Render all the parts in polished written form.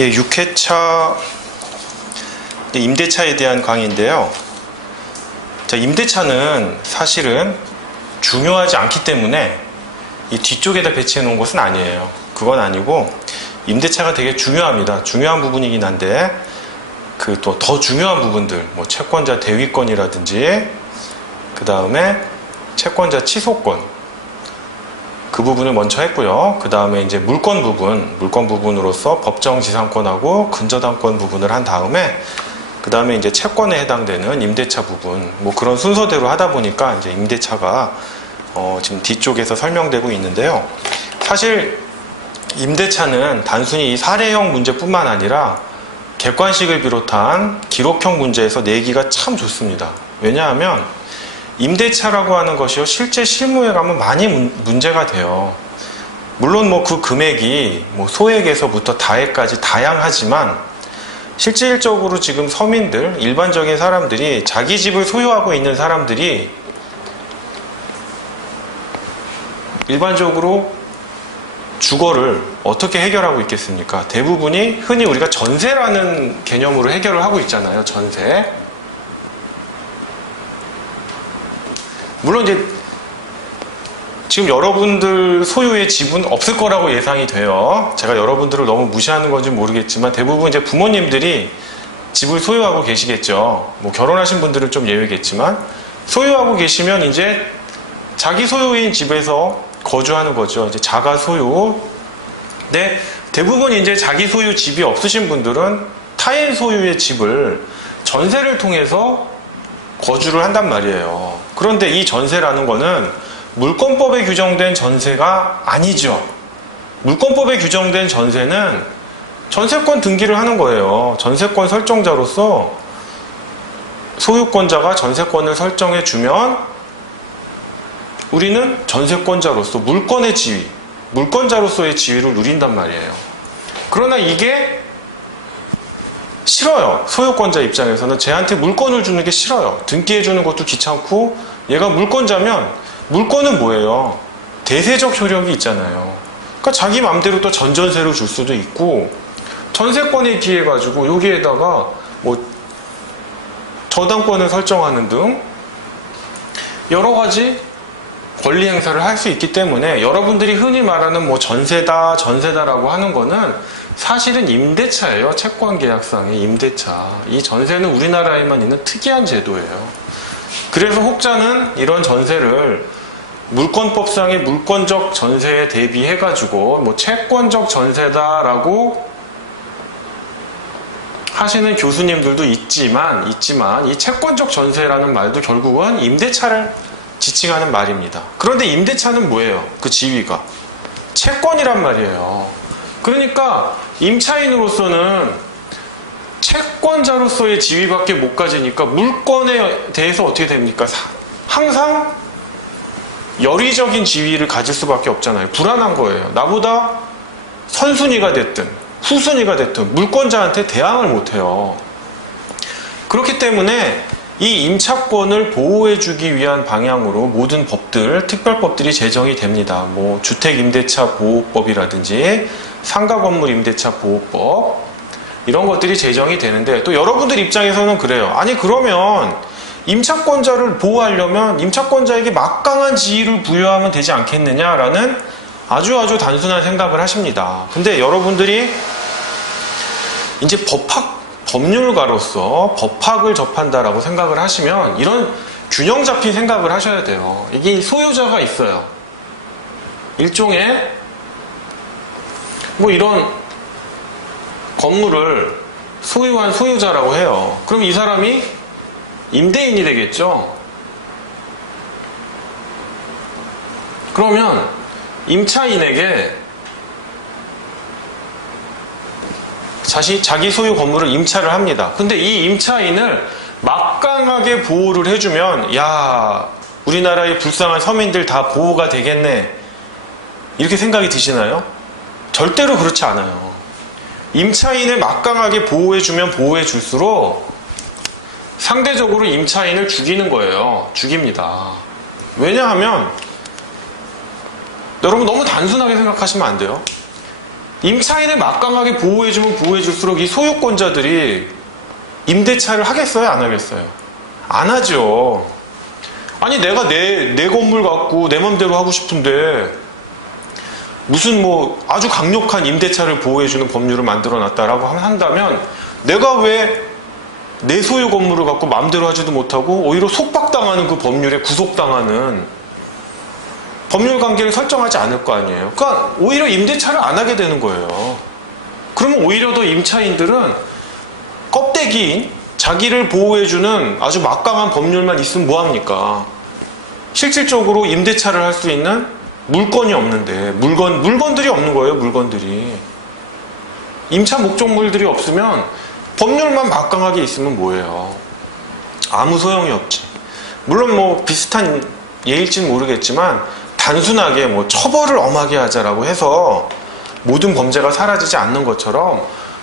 예, 6회차 임대차에 대한 강의인데요. 자, 임대차는 사실은 중요하지 않기 때문에 이 뒤쪽에다 배치해 놓은 것은 아니에요. 그건 아니고 임대차가 되게 중요합니다. 중요한 부분이긴 한데 그 또 더 중요한 부분들, 뭐 채권자 대위권이라든지 그 다음에 채권자 취소권, 그 부분을 먼저 했고요. 그 다음에 이제 물권 부분으로서 법정지상권하고 근저당권 부분을 한 다음에 그 다음에 이제 채권에 해당되는 임대차 부분, 뭐 그런 순서대로 하다 보니까 이제 임대차가 지금 뒤쪽에서 설명되고 있는데요. 사실 임대차는 단순히 이 사례형 문제뿐만 아니라 객관식을 비롯한 기록형 문제에서 내기가 참 좋습니다. 왜냐하면 임대차라고 하는 것이요, 실제 실무에 가면 많이 문제가 돼요. 물론 뭐 그 금액이 뭐 소액에서부터 다액까지 다양하지만 실질적으로 지금 서민들, 일반적인 사람들이 자기 집을 소유하고 있는 사람들이 일반적으로 주거를 어떻게 해결하고 있겠습니까? 대부분이 흔히 우리가 전세라는 개념으로 해결을 하고 있잖아요. 전세. 물론 이제 지금 여러분들 소유의 집은 없을 거라고 예상이 돼요. 제가 여러분들을 너무 무시하는 건지 모르겠지만 대부분 이제 부모님들이 집을 소유하고 계시겠죠. 뭐 결혼하신 분들은 좀 예외겠지만 소유하고 계시면 이제 자기 소유인 집에서 거주하는 거죠. 이제 자가 소유. 근데 대부분 이제 자기 소유 집이 없으신 분들은 타인 소유의 집을 전세를 통해서 거주를 한단 말이에요. 그런데 이 전세라는 거는 물권법에 규정된 전세가 아니죠. 물권법에 규정된 전세는 전세권 등기를 하는 거예요. 전세권 설정자로서 소유권자가 전세권을 설정해 주면 우리는 전세권자로서 물권의 지위, 물권자로서의 지위를 누린단 말이에요. 그러나 이게 싫어요. 소유권자 입장에서는 쟤한테 물권을 주는 게 싫어요. 등기해 주는 것도 귀찮고, 얘가 물권자면 물권은 뭐예요? 대세적 효력이 있잖아요. 그러니까 자기 마음대로 또 전전세를 줄 수도 있고, 전세권에 기해 가지고 여기에다가 뭐 저당권을 설정하는 등 여러 가지 권리 행사를 할 수 있기 때문에 여러분들이 흔히 말하는 뭐 전세다라고 하는 거는 사실은 임대차예요. 채권계약상의 임대차. 이 전세는 우리나라에만 있는 특이한 제도예요. 그래서 혹자는 이런 전세를 물권법상의 물권적 전세에 대비해가지고 뭐 채권적 전세다라고 하시는 교수님들도 있지만 이 채권적 전세라는 말도 결국은 임대차를 지칭하는 말입니다. 그런데 임대차는 뭐예요? 그 지위가 채권이란 말이에요. 그러니까 임차인으로서는 채권자로서의 지위밖에 못 가지니까 물권에 대해서 어떻게 됩니까? 항상 열의적인 지위를 가질 수밖에 없잖아요. 불안한 거예요. 나보다 선순위가 됐든 후순위가 됐든 물권자한테 대항을 못해요. 그렇기 때문에 이 임차권을 보호해주기 위한 방향으로 모든 법들, 특별법들이 제정이 됩니다. 뭐 주택임대차 보호법이라든지 상가건물임대차 보호법, 이런 것들이 제정이 되는데, 또 여러분들 입장에서는 그래요. 아니 그러면 임차권자를 보호하려면 임차권자에게 막강한 지위를 부여하면 되지 않겠느냐라는 아주 단순한 생각을 하십니다. 근데 여러분들이 이제 법률가로서 법학을 접한다라고 생각을 하시면 이런 균형 잡힌 생각을 하셔야 돼요. 이게 소유자가 있어요. 일종의 뭐 이런 건물을 소유한 소유자라고 해요. 그럼 이 사람이 임대인이 되겠죠. 그러면 임차인에게 자기 소유 건물을 임차를 합니다. 근데 이 임차인을 막강하게 보호를 해주면, 야, 우리나라의 불쌍한 서민들 다 보호가 되겠네, 이렇게 생각이 드시나요? 절대로 그렇지 않아요. 임차인을 막강하게 보호해주면 보호해줄수록 상대적으로 임차인을 죽이는 거예요. 죽입니다. 왜냐하면 여러분 너무 단순하게 생각하시면 안 돼요. 임차인을 막강하게 보호해주면 보호해줄수록 이 소유권자들이 임대차를 하겠어요? 안 하겠어요? 안 하죠. 아니 내가 내 건물 갖고 내 맘대로 하고 싶은데 무슨 뭐 아주 강력한 임대차를 보호해주는 법률을 만들어놨다라고 한다면 내가 왜 내 소유 건물을 갖고 마음대로 하지도 못하고 오히려 속박당하는 그 법률에 구속당하는 법률 관계를 설정하지 않을 거 아니에요. 그러니까 오히려 임대차를 안 하게 되는 거예요. 그러면 오히려 더 임차인들은 껍데기인 자기를 보호해주는 아주 막강한 법률만 있으면 뭐합니까? 실질적으로 임대차를 할 수 있는 물건이 없는데 물건들이 없는 거예요. 물건들이. 임차 목적물들이 없으면 법률만 막강하게 있으면 뭐예요? 아무 소용이 없지. 물론 뭐 비슷한 예일지는 모르겠지만 단순하게 뭐 처벌을 엄하게 하자라고 해서 모든 범죄가 사라지지 않는 것처럼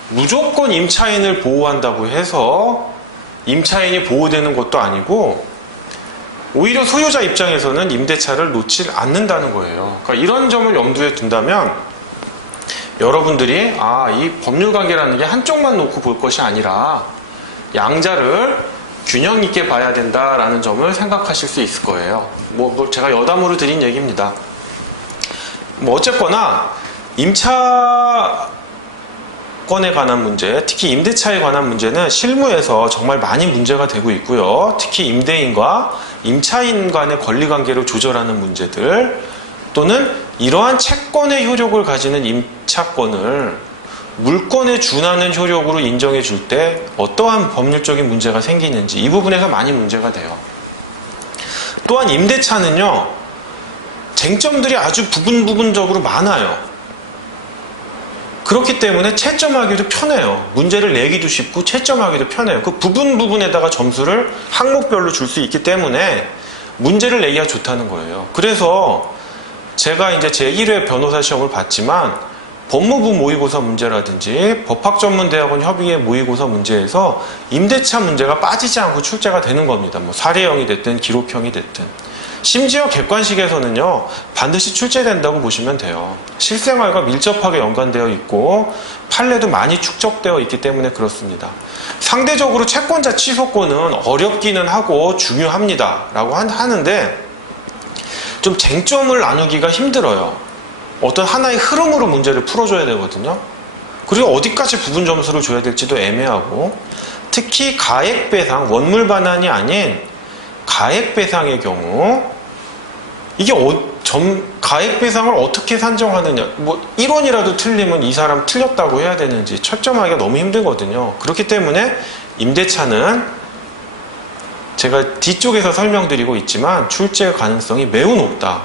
무조건 임차인을 보호한다고 해서 임차인이 보호되는 것도 아니고 오히려 소유자 입장에서는 임대차를 놓지 않는다는 거예요. 그러니까 이런 점을 염두에 둔다면 여러분들이 이 법률 관계라는 게 한쪽만 놓고 볼 것이 아니라 양자를 균형 있게 봐야 된다라는 점을 생각하실 수 있을 거예요. 뭐 제가 여담으로 드린 얘기입니다. 뭐 어쨌거나 임차권에 관한 문제, 특히 임대차에 관한 문제는 실무에서 정말 많이 문제가 되고 있고요. 특히 임대인과 임차인 간의 권리관계를 조절하는 문제들 또는 이러한 채권의 효력을 가지는 임차권을 물권에 준하는 효력으로 인정해 줄 때 어떠한 법률적인 문제가 생기는지 이 부분에서 많이 문제가 돼요. 또한 임대차는요, 쟁점들이 아주 부분적으로 많아요. 그렇기 때문에 채점하기도 편해요. 문제를 내기도 쉽고 채점하기도 편해요. 그 부분에다가 점수를 항목별로 줄 수 있기 때문에 문제를 내기가 좋다는 거예요. 그래서 제가 이제 제1회 변호사 시험을 봤지만 법무부 모의고사 문제라든지 법학전문대학원 협의회 모의고사 문제에서 임대차 문제가 빠지지 않고 출제가 되는 겁니다. 뭐 사례형이 됐든 기록형이 됐든. 심지어 객관식에서는요, 반드시 출제된다고 보시면 돼요. 실생활과 밀접하게 연관되어 있고 판례도 많이 축적되어 있기 때문에 그렇습니다. 상대적으로 채권자 취소권은 어렵기는 하고 중요합니다 라고 하는데 좀 쟁점을 나누기가 힘들어요. 어떤 하나의 흐름으로 문제를 풀어줘야 되거든요. 그리고 어디까지 부분 점수를 줘야 될지도 애매하고 특히 가액배상, 원물 반환이 아닌 가액배상의 경우 이게 가액배상을 어떻게 산정하느냐, 뭐 1원이라도 틀리면 이 사람 틀렸다고 해야 되는지 채점하기가 너무 힘들거든요. 그렇기 때문에 임대차는 제가 뒤쪽에서 설명드리고 있지만 출제 가능성이 매우 높다.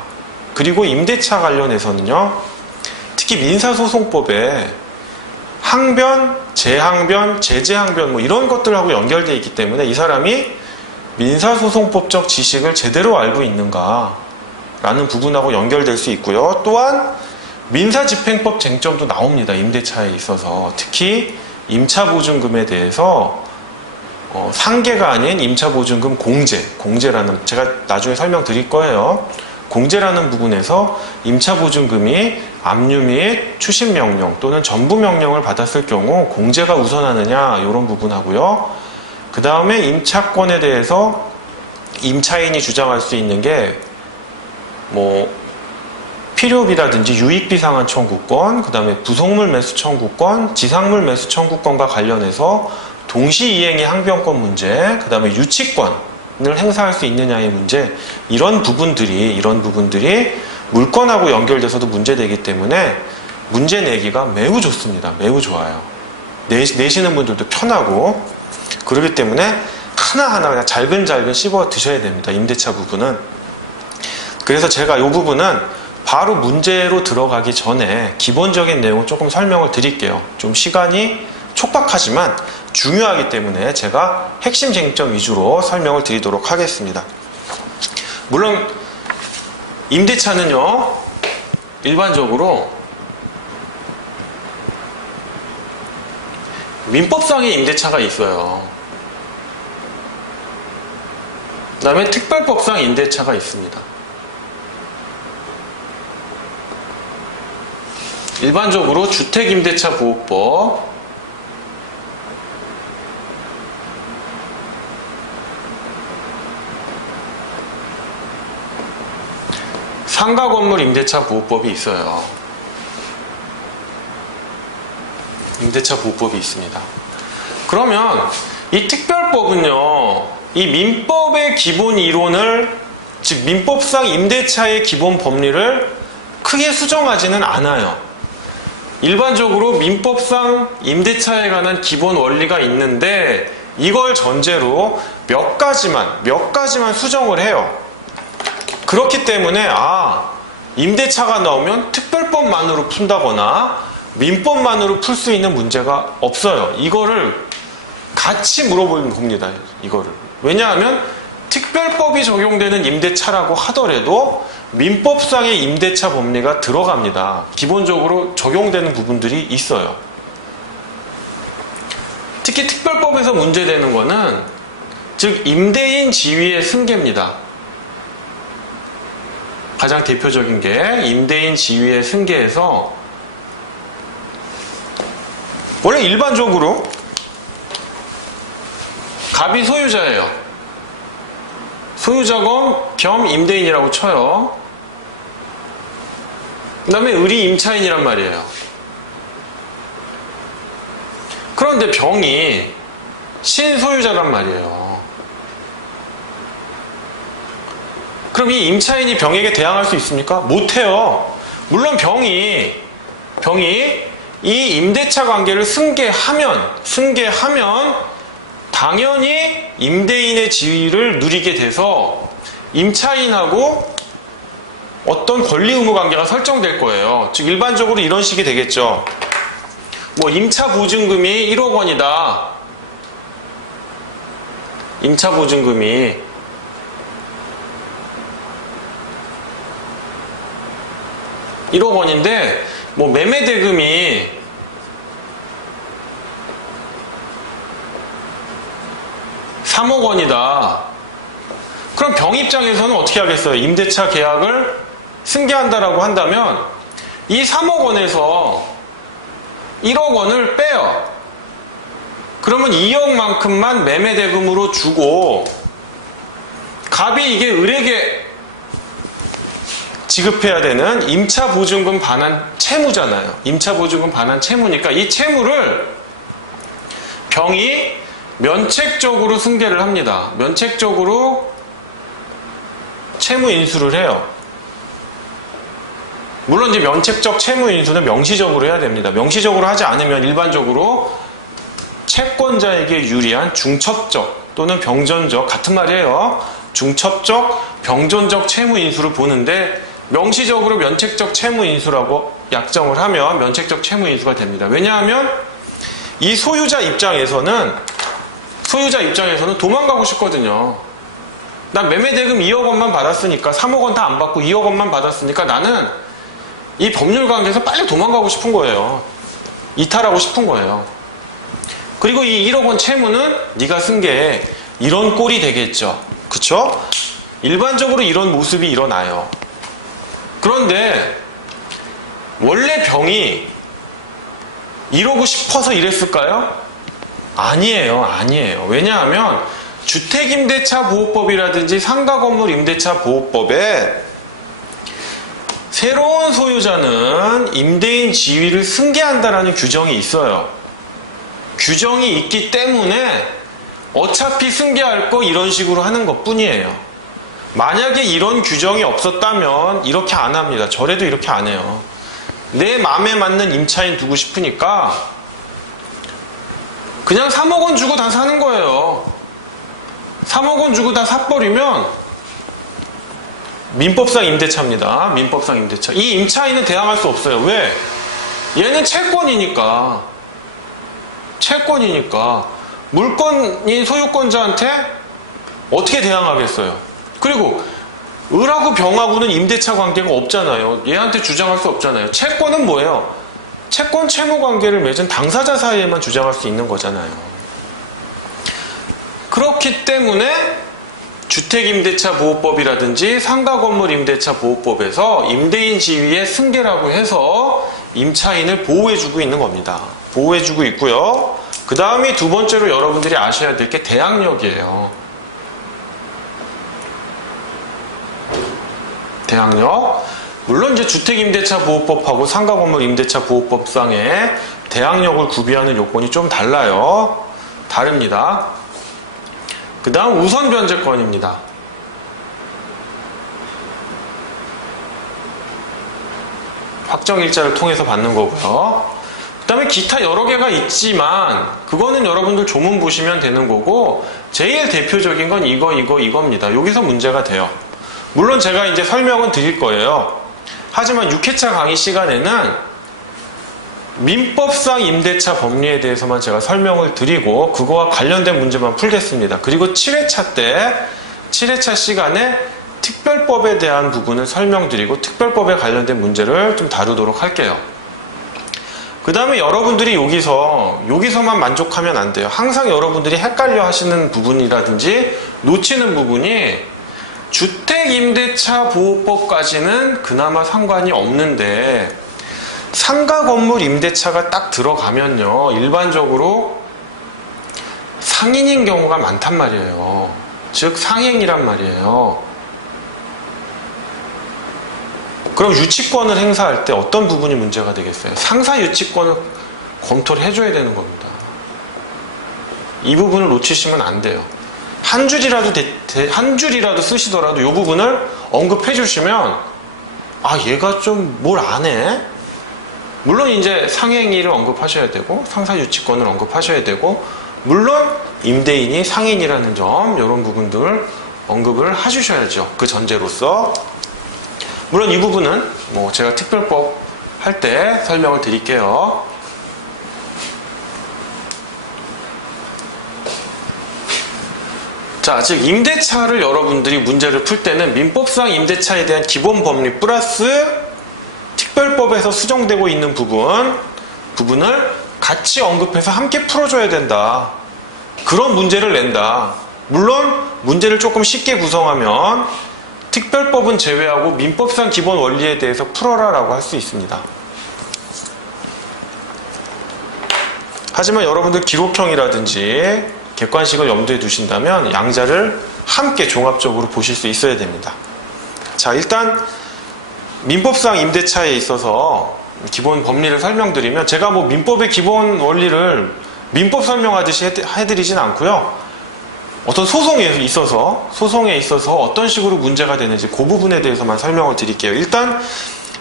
그리고 임대차 관련해서는요, 특히 민사소송법에 항변, 재항변, 제재항변 뭐 이런 것들하고 연결되어 있기 때문에 이 사람이 민사소송법적 지식을 제대로 알고 있는가 라는 부분하고 연결될 수 있고요. 또한 민사집행법 쟁점도 나옵니다. 임대차에 있어서. 특히 임차보증금에 대해서 상계가 아닌 임차보증금 공제라는, 제가 나중에 설명드릴 거예요. 공제라는 부분에서 임차보증금이 압류 및 추심명령 또는 전부명령을 받았을 경우 공제가 우선하느냐 이런 부분하고요. 그 다음에 임차권에 대해서 임차인이 주장할 수 있는 게 뭐 필요비라든지 유익비 상환 청구권, 그 다음에 부속물 매수 청구권, 지상물 매수 청구권과 관련해서 동시이행의 항변권 문제, 그 다음에 유치권을 행사할 수 있느냐의 문제, 이런 부분들이 물권하고 연결돼서도 문제되기 때문에 문제 내기가 매우 좋습니다. 매우 좋아요. 내시는 분들도 편하고 그렇기 때문에 하나하나 그냥 잘근잘근 씹어 드셔야 됩니다. 임대차 부분은. 그래서 제가 이 부분은 바로 문제로 들어가기 전에 기본적인 내용을 조금 설명을 드릴게요. 좀 시간이 촉박하지만 중요하기 때문에 제가 핵심 쟁점 위주로 설명을 드리도록 하겠습니다. 물론 임대차는요, 일반적으로 민법상의 임대차가 있어요. 그 다음에 특별법상 임대차가 있습니다. 일반적으로 주택임대차 보호법 상가건물 임대차 보호법이 있어요. 임대차 보호법이 있습니다. 그러면 이 특별법은요, 이 민법의 기본 이론을, 즉 민법상 임대차의 기본 법리를 크게 수정하지는 않아요. 일반적으로 민법상 임대차에 관한 기본 원리가 있는데 이걸 전제로 몇 가지만 수정을 해요. 그렇기 때문에 임대차가 나오면 특별법만으로 푼다거나 민법만으로 풀 수 있는 문제가 없어요. 이거를 같이 물어봅니다. 이거를. 왜냐하면 특별법이 적용되는 임대차라고 하더라도 민법상의 임대차 법리가 들어갑니다. 기본적으로 적용되는 부분들이 있어요. 특히 특별법에서 문제되는 거는 즉 임대인 지위의 승계입니다. 가장 대표적인 게 임대인 지위의 승계에서 원래 일반적으로 갑이 소유자예요. 소유자건 겸 임대인이라고 쳐요. 그 다음에 을이 임차인이란 말이에요. 그런데 병이 신소유자란 말이에요. 그럼 이 임차인이 병에게 대항할 수 있습니까? 못해요. 물론 병이 이 임대차 관계를 승계하면 당연히 임대인의 지위를 누리게 돼서 임차인하고 어떤 권리 의무 관계가 설정될 거예요. 즉 일반적으로 이런 식이 되겠죠. 뭐 임차 보증금이 1억 원이다. 임차 보증금이 1억 원인데 뭐 매매 대금이 3억 원이다. 그럼 병 입장에서는 어떻게 하겠어요? 임대차 계약을 승계한다라고 한다면 이 3억 원에서 1억 원을 빼요. 그러면 2억만큼만 매매 대금으로 주고 갑이 이게 을에게 지급해야 되는 임차 보증금 반환 채무잖아요. 임차 보증금 반환 채무니까 이 채무를 병이 면책적으로 승계를 합니다. 면책적으로 채무 인수를 해요. 물론 이제 면책적 채무 인수는 명시적으로 해야 됩니다. 명시적으로 하지 않으면 일반적으로 채권자에게 유리한 중첩적 또는 병존적, 같은 말이에요. 중첩적, 병존적 채무 인수를 보는데 명시적으로 면책적 채무 인수라고 약정을 하면 면책적 채무 인수가 됩니다. 왜냐하면 이 소유자 입장에서는 도망가고 싶거든요. 난 매매대금 2억 원만 받았으니까 3억 원 다 안 받고 2억 원만 받았으니까 나는 이 법률 관계에서 빨리 도망가고 싶은 거예요. 이탈하고 싶은 거예요. 그리고 이 1억 원 채무는 네가 쓴 게 이런 꼴이 되겠죠. 그쵸? 일반적으로 이런 모습이 일어나요. 그런데 원래 병이 이러고 싶어서 이랬을까요? 아니에요. 왜냐하면 주택임대차 보호법이라든지 상가건물 임대차 보호법에 새로운 소유자는 임대인 지위를 승계한다라는 규정이 있어요. 규정이 있기 때문에 어차피 승계할 거 이런 식으로 하는 것 뿐이에요. 만약에 이런 규정이 없었다면 이렇게 안 합니다. 저래도 이렇게 안 해요. 내 마음에 맞는 임차인 두고 싶으니까 그냥 3억 원 주고 다 사는 거예요. 3억 원 주고 다 사버리면 민법상 임대차입니다. 민법상 임대차. 이 임차인은 대항할 수 없어요. 왜? 얘는 채권이니까. 물건인 소유권자한테 어떻게 대항하겠어요? 그리고 을하고 병하고는 임대차 관계가 없잖아요. 얘한테 주장할 수 없잖아요. 채권은 뭐예요? 채권 채무 관계를 맺은 당사자 사이에만 주장할 수 있는 거잖아요. 그렇기 때문에 주택임대차 보호법이라든지 상가건물 임대차 보호법에서 임대인 지위의 승계라고 해서 임차인을 보호해주고 있는 겁니다. 보호해주고 있고요. 그 다음에 두 번째로 여러분들이 아셔야 될 게 대항력이에요. 대항력. 물론 이제 주택임대차보호법하고 상가건물임대차보호법상의 대항력을 구비하는 요건이 좀 달라요. 다릅니다. 그 다음 우선변제권입니다. 확정일자를 통해서 받는 거고요. 그 다음에 기타 여러 개가 있지만 그거는 여러분들 조문 보시면 되는 거고, 제일 대표적인 건 이겁니다. 여기서 문제가 돼요. 물론 제가 이제 설명은 드릴 거예요. 하지만 6회차 강의 시간에는 민법상 임대차 법리에 대해서만 제가 설명을 드리고 그거와 관련된 문제만 풀겠습니다. 그리고 7회차 시간에 특별법에 대한 부분을 설명드리고 특별법에 관련된 문제를 좀 다루도록 할게요. 그 다음에 여러분들이 여기서만 만족하면 안 돼요. 항상 여러분들이 헷갈려 하시는 부분이라든지 놓치는 부분이, 주택임대차보호법까지는 그나마 상관이 없는데 상가건물 임대차가 딱 들어가면요, 일반적으로 상인인 경우가 많단 말이에요. 즉 상행이란 말이에요. 그럼 유치권을 행사할 때 어떤 부분이 문제가 되겠어요? 상사 유치권을 검토를 해줘야 되는 겁니다. 이 부분을 놓치시면 안 돼요. 한 줄이라도 쓰시더라도 이 부분을 언급해 주시면, 아, 얘가 좀 뭘 안 해? 물론 이제 상행위를 언급하셔야 되고 상사 유치권을 언급하셔야 되고, 물론 임대인이 상인이라는 점, 이런 부분들 언급을 해주셔야죠. 그 전제로서. 물론 이 부분은 제가 특별법 할 때 설명을 드릴게요. 자, 즉 임대차를 여러분들이 문제를 풀 때는 민법상 임대차에 대한 기본 법리 플러스 특별법에서 수정되고 있는 부분을 같이 언급해서 함께 풀어줘야 된다. 그런 문제를 낸다. 물론 문제를 조금 쉽게 구성하면 특별법은 제외하고 민법상 기본 원리에 대해서 풀어라 라고 할 수 있습니다. 하지만 여러분들 기록형이라든지 객관식을 염두에 두신다면 양자를 함께 종합적으로 보실 수 있어야 됩니다. 자, 일단 민법상 임대차에 있어서 기본 법리를 설명드리면, 제가 민법의 기본 원리를 민법 설명하듯이 해드리진 않고요. 어떤 소송에 있어서 어떤 식으로 문제가 되는지 그 부분에 대해서만 설명을 드릴게요. 일단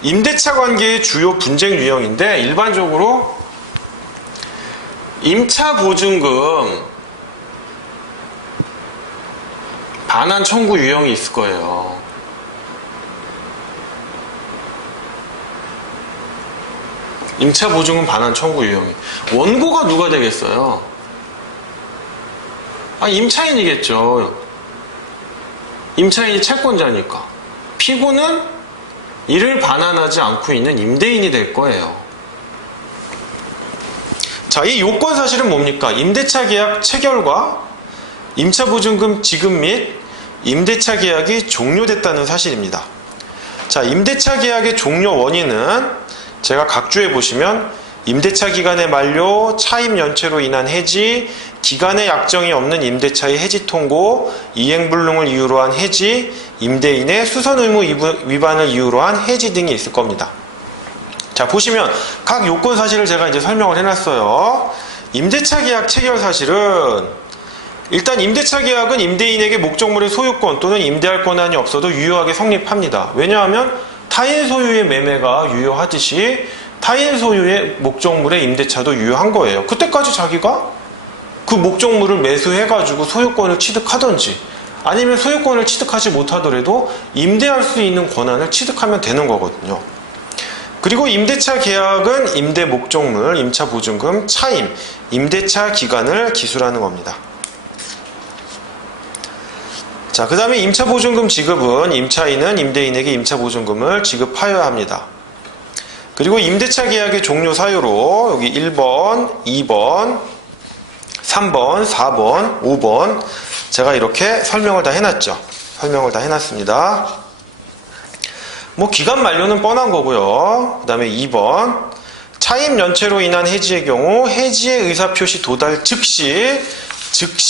임대차 관계의 주요 분쟁 유형인데, 일반적으로 임차보증금 반환 청구 유형이 있을 거예요. 임차보증금 반환 청구 유형이. 원고가 누가 되겠어요? 임차인이겠죠. 임차인이 채권자니까. 피고는 이를 반환하지 않고 있는 임대인이 될 거예요. 자, 이 요건 사실은 뭡니까? 임대차 계약 체결과 임차보증금 지급 및 임대차 계약이 종료됐다는 사실입니다. 자, 임대차 계약의 종료 원인은 제가 각주에 보시면 임대차 기간의 만료, 차임 연체로 인한 해지, 기간의 약정이 없는 임대차의 해지 통고, 이행불능을 이유로 한 해지, 임대인의 수선 의무 위반을 이유로 한 해지 등이 있을 겁니다. 자, 보시면 각 요건 사실을 제가 이제 설명을 해놨어요. 임대차 계약 체결 사실은, 일단 임대차 계약은 임대인에게 목적물의 소유권 또는 임대할 권한이 없어도 유효하게 성립합니다. 왜냐하면 타인 소유의 매매가 유효하듯이 타인 소유의 목적물의 임대차도 유효한 거예요. 그때까지 자기가 그 목적물을 매수해가지고 소유권을 취득하든지, 아니면 소유권을 취득하지 못하더라도 임대할 수 있는 권한을 취득하면 되는 거거든요. 그리고 임대차 계약은 임대 목적물, 임차 보증금, 차임, 임대차 기간을 기술하는 겁니다. 자, 그 다음에 임차 보증금 지급은 임차인은 임대인에게 임차 보증금을 지급하여야 합니다. 그리고 임대차 계약의 종료 사유로 여기 1번, 2번, 3번, 4번, 5번 제가 이렇게 설명을 다 해놨죠. 설명을 다 해놨습니다. 기간 만료는 뻔한 거고요. 그 다음에 2번, 차임 연체로 인한 해지의 경우 해지의 의사표시 도달 즉시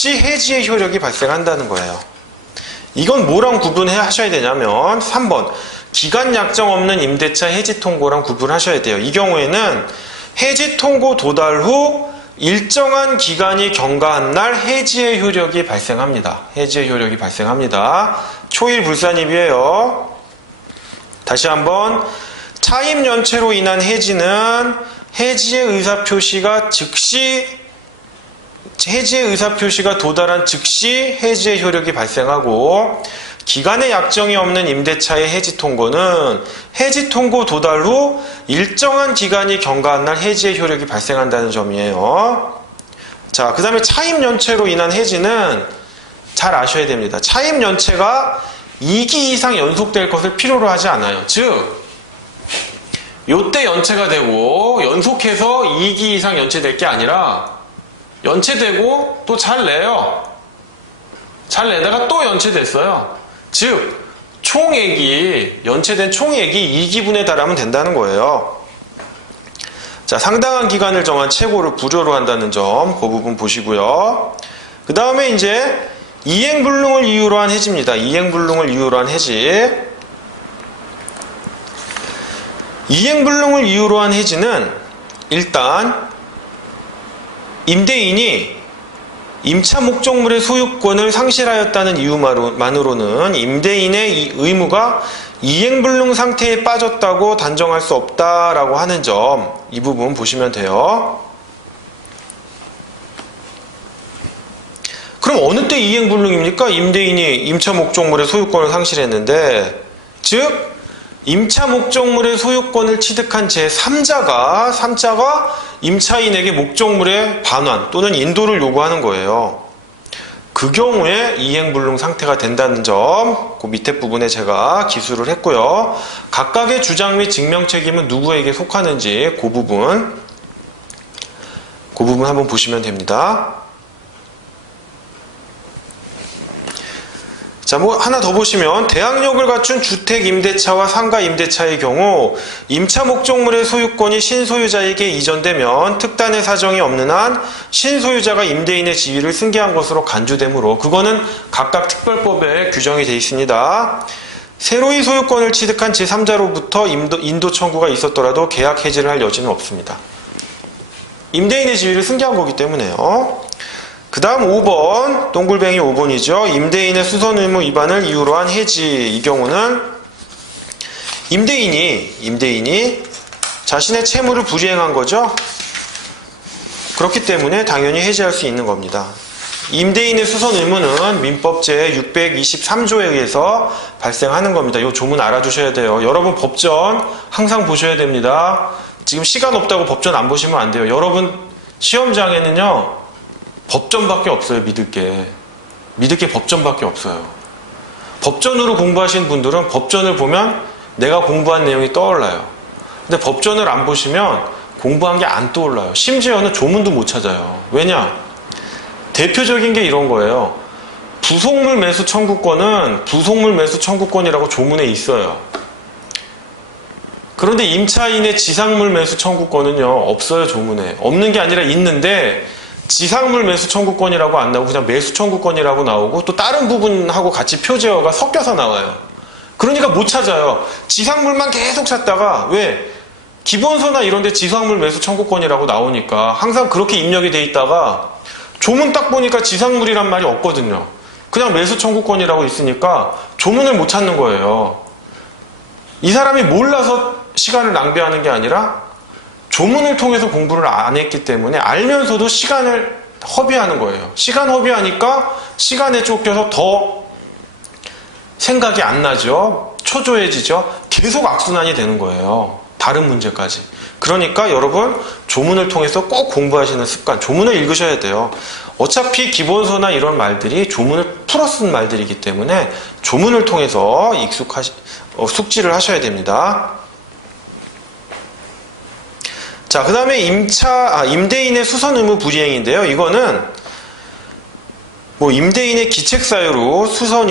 해지의 효력이 발생한다는 거예요. 이건 뭐랑 구분하셔야 되냐면 3번 기간 약정 없는 임대차 해지 통고랑 구분하셔야 돼요. 이 경우에는 해지 통고 도달 후 일정한 기간이 경과한 날 해지의 효력이 발생합니다. 해지의 효력이 발생합니다. 초일불산입이에요. 다시 한번 차임 연체로 인한 해지는 해지의 의사표시가 도달한 즉시 해지의 효력이 발생하고 기간의 약정이 없는 임대차의 해지 통고는 해지 통고 도달 후 일정한 기간이 경과한 날 해지의 효력이 발생한다는 점이에요. 자, 그 다음에 차임 연체로 인한 해지는 잘 아셔야 됩니다. 차임 연체가 2기 이상 연속될 것을 필요로 하지 않아요. 즉 요때 연체가 되고 연속해서 2기 이상 연체될 게 아니라 연체되고 또 잘 내요. 잘 내다가 또 연체됐어요. 즉 총액이 연체된 총액이 2기분에 달하면 된다는 거예요. 자, 상당한 기간을 정한 최고를 부조로 한다는 점, 그 부분 보시고요. 그 다음에 이제 이행불능을 이유로 한 해지입니다. 이행불능을 이유로 한 해지. 이행불능을 이유로 한 해지는 일단 임대인이 임차 목적물의 소유권을 상실하였다는 이유만으로는 임대인의 의무가 이행불능 상태에 빠졌다고 단정할 수 없다라고 하는 점, 이 부분 보시면 돼요. 그럼 어느 때 이행불능입니까? 임대인이 임차 목적물의 소유권을 상실했는데, 즉 임차 목적물의 소유권을 취득한 제3자가 임차인에게 목적물의 반환 또는 인도를 요구하는 거예요. 그 경우에 이행불능 상태가 된다는 점, 그 밑에 부분에 제가 기술을 했고요. 각각의 주장 및 증명 책임은 누구에게 속하는지 그 부분 한번 보시면 됩니다. 자, 뭐 하나 더 보시면 대항력을 갖춘 주택 임대차와 상가 임대차의 경우 임차 목적물의 소유권이 신소유자에게 이전되면 특단의 사정이 없는 한 신소유자가 임대인의 지위를 승계한 것으로 간주되므로 그거는 각각 특별법에 규정이 되어 있습니다. 새로이 소유권을 취득한 제3자로부터 인도 청구가 있었더라도 계약 해지를 할 여지는 없습니다. 임대인의 지위를 승계한 거기 때문에요. 그 다음 5번, 동글뱅이 5번이죠. 임대인의 수선 의무 위반을 이유로 한 해지. 이 경우는 임대인이 자신의 채무를 불이행한 거죠. 그렇기 때문에 당연히 해지할 수 있는 겁니다. 임대인의 수선 의무는 민법 제623조에 의해서 발생하는 겁니다. 이 조문 알아두셔야 돼요. 여러분 법전 항상 보셔야 됩니다. 지금 시간 없다고 법전 안 보시면 안 돼요. 여러분 시험장에는요. 법전밖에 없어요. 믿을 게 법전밖에 없어요. 법전으로 공부하신 분들은 법전을 보면 내가 공부한 내용이 떠올라요. 근데 법전을 안 보시면 공부한 게 안 떠올라요. 심지어는 조문도 못 찾아요. 왜냐? 대표적인 게 이런 거예요. 부속물 매수 청구권은 부속물 매수 청구권이라고 조문에 있어요. 그런데 임차인의 지상물 매수 청구권은요. 없어요. 조문에. 없는 게 아니라 있는데 지상물 매수 청구권이라고 안 나오고 그냥 매수 청구권이라고 나오고 또 다른 부분하고 같이 표제어가 섞여서 나와요. 그러니까 못 찾아요. 지상물만 계속 찾다가 왜? 기본서나 이런 데 지상물 매수 청구권이라고 나오니까 항상 그렇게 입력이 돼 있다가 조문 딱 보니까 지상물이란 말이 없거든요. 그냥 매수 청구권이라고 있으니까 조문을 못 찾는 거예요. 이 사람이 몰라서 시간을 낭비하는 게 아니라 조문을 통해서 공부를 안 했기 때문에 알면서도 시간을 허비하는 거예요. 시간 허비하니까 시간에 쫓겨서 더 생각이 안 나죠. 초조해지죠. 계속 악순환이 되는 거예요. 다른 문제까지. 그러니까 여러분 조문을 통해서 꼭 공부하시는 습관, 조문을 읽으셔야 돼요. 어차피 기본서나 이런 말들이 조문을 풀어 쓴 말들이기 때문에 조문을 통해서 숙지를 하셔야 됩니다. 자, 그 다음에 임대인의 수선 의무 불이행인데요. 이거는 뭐 임대인의 기책 사유로 수선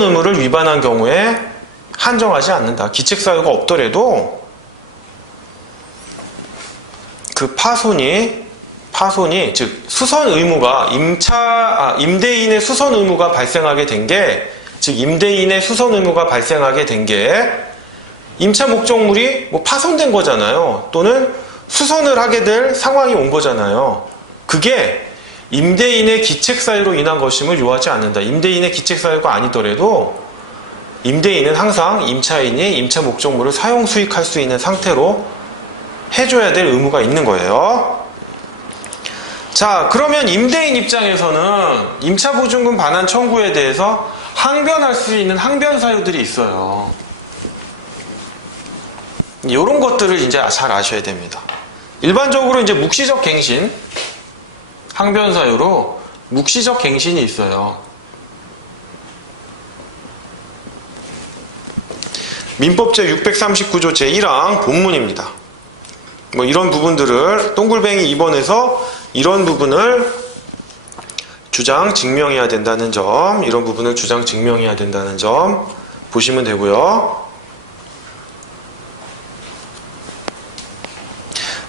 의무를 위반한 경우에 한정하지 않는다. 기책사유가 없더라도 그 파손이 즉 수선 의무가 임대인의 수선 의무가 발생하게 된 게, 즉 임대인의 수선 의무가 발생하게 된 게 임차 목적물이 뭐 파손된 거잖아요. 또는 수선을 하게 될 상황이 온 거잖아요. 그게 임대인의 기책사유로 인한 것임을 요하지 않는다. 임대인의 기책사유가 아니더라도 임대인은 항상 임차인이 임차 목적물을 사용 수익할 수 있는 상태로 해줘야 될 의무가 있는 거예요. 자, 그러면 임대인 입장에서는 임차보증금 반환 청구에 대해서 항변할 수 있는 항변 사유들이 있어요. 이런 것들을 이제 잘 아셔야 됩니다. 일반적으로 이제 묵시적 갱신, 항변 사유로 묵시적 갱신이 있어요. 민법 제639조 제1항 본문입니다. 뭐 이런 부분들을 동글뱅이 2번에서 이런 부분을 주장 증명해야 된다는 점, 이런 부분을 주장 증명해야 된다는 점 보시면 되고요.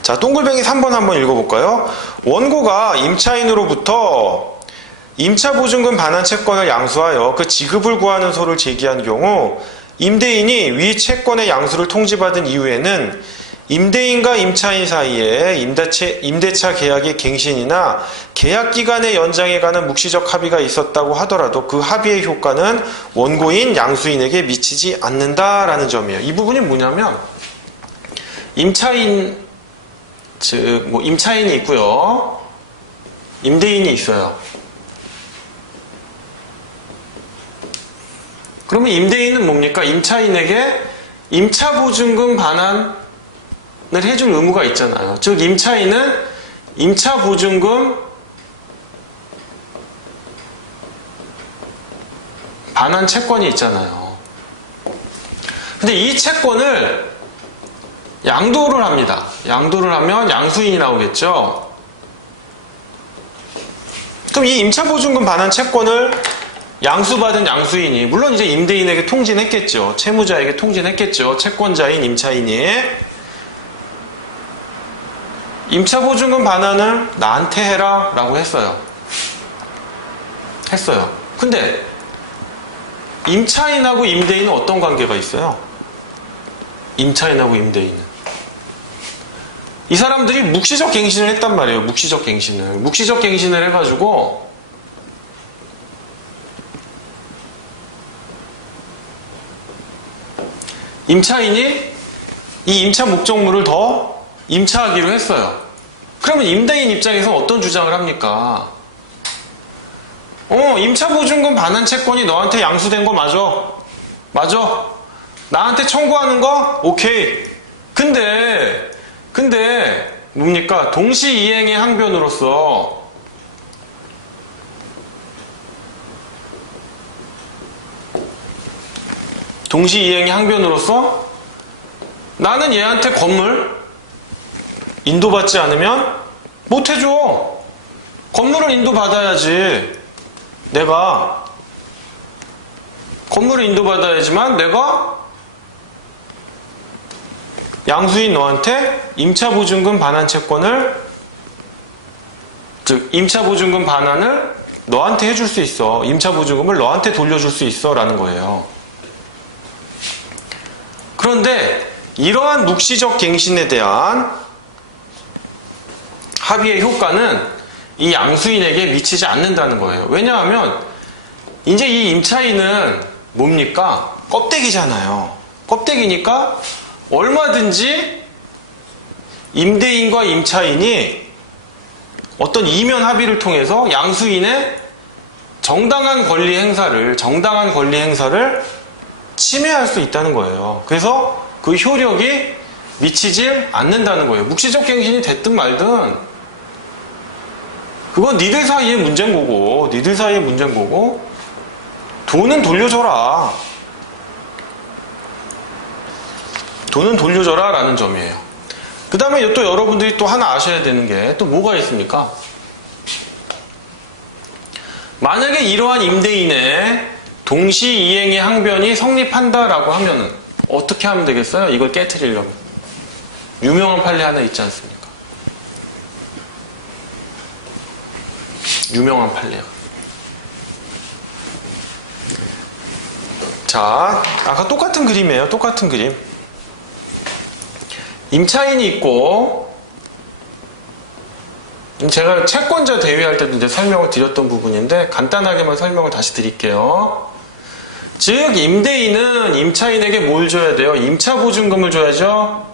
자, 동글뱅이 3번 한번 읽어볼까요? 원고가 임차인으로부터 임차보증금 반환 채권을 양수하여 그 지급을 구하는 소를 제기한 경우 임대인이 위 채권의 양수를 통지받은 이후에는 임대인과 임차인 사이에 임대차 계약의 갱신이나 계약기간의 연장에 관한 묵시적 합의가 있었다고 하더라도 그 합의의 효과는 원고인 양수인에게 미치지 않는다라는 점이에요. 이 부분이 뭐냐면 임차인, 즉 뭐 임차인이 있고요, 임대인이 있어요. 그러면 임대인은 뭡니까? 임차인에게 임차보증금 반환을 해줄 의무가 있잖아요. 즉 임차인은 임차보증금 반환 채권이 있잖아요. 근데 이 채권을 양도를 합니다. 양도를 하면 양수인이 나오겠죠. 그럼 이 임차보증금 반환 채권을 양수받은 양수인이, 물론 이제 임대인에게 통진했겠죠. 채무자에게 통진했겠죠. 채권자인 임차인이 임차보증금 반환을 나한테 해라 라고 했어요. 근데 임차인하고 임대인은 어떤 관계가 있어요? 임차인하고 임대인은 이 사람들이 묵시적 갱신을 했단 말이에요. 묵시적 갱신을 해가지고 임차인이 이 임차 목적물을 더 임차하기로 했어요. 그러면 임대인 입장에서 어떤 주장을 합니까? 임차보증금 반환 채권이 너한테 양수된 거 맞아. 나한테 청구하는 거? 오케이. 근데 뭡니까? 동시이행의 항변으로서 나는 얘한테 건물 인도받지 않으면 못 해줘. 건물을 인도받아야지. 내가 건물을 인도받아야지만 내가 양수인 너한테 임차보증금 반환 채권을, 즉 임차보증금 반환을 너한테 해줄 수 있어. 임차보증금을 너한테 돌려줄 수 있어 라는 거예요. 그런데 이러한 묵시적 갱신에 대한 합의의 효과는 이 양수인에게 미치지 않는다는 거예요. 왜냐하면 이제 이 임차인은 뭡니까? 껍데기잖아요. 껍데기니까 얼마든지 임대인과 임차인이 어떤 이면 합의를 통해서 양수인의 정당한 권리 행사를 침해할 수 있다는 거예요. 그래서 그 효력이 미치질 않는다는 거예요. 묵시적 갱신이 됐든 말든 그건 니들 사이의 문제인 거고 돈은 돌려줘라 라는 점이에요. 그 다음에 또 여러분들이 또 하나 아셔야 되는 게 또 뭐가 있습니까? 만약에 이러한 임대인의 동시이행의 항변이 성립한다라고 하면 어떻게 하면 되겠어요? 이걸 깨트리려면. 유명한 판례 하나 있지 않습니까? 유명한 판례요. 자, 아까 똑같은 그림이에요. 똑같은 그림. 임차인이 있고, 제가 채권자 대위할 때도 이제 설명을 드렸던 부분인데 간단하게만 설명을 다시 드릴게요. 즉 임대인은 임차인에게 뭘 줘야 돼요? 임차보증금을 줘야죠.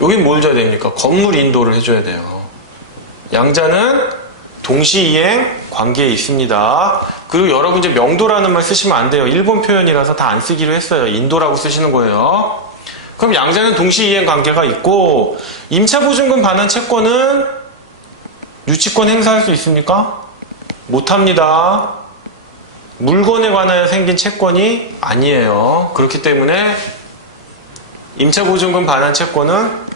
여긴 뭘 줘야 됩니까? 건물 인도를 해줘야 돼요. 양자는 동시이행 관계에 있습니다. 그리고 여러분 이제 명도라는 말 쓰시면 안 돼요. 일본 표현이라서 다 안 쓰기로 했어요. 인도라고 쓰시는 거예요. 그럼 양자는 동시이행 관계가 있고 임차보증금 반환 채권은 유치권 행사할 수 있습니까? 못합니다. 물건에 관하여 생긴 채권이 아니에요. 그렇기 때문에 임차보증금 반환 채권은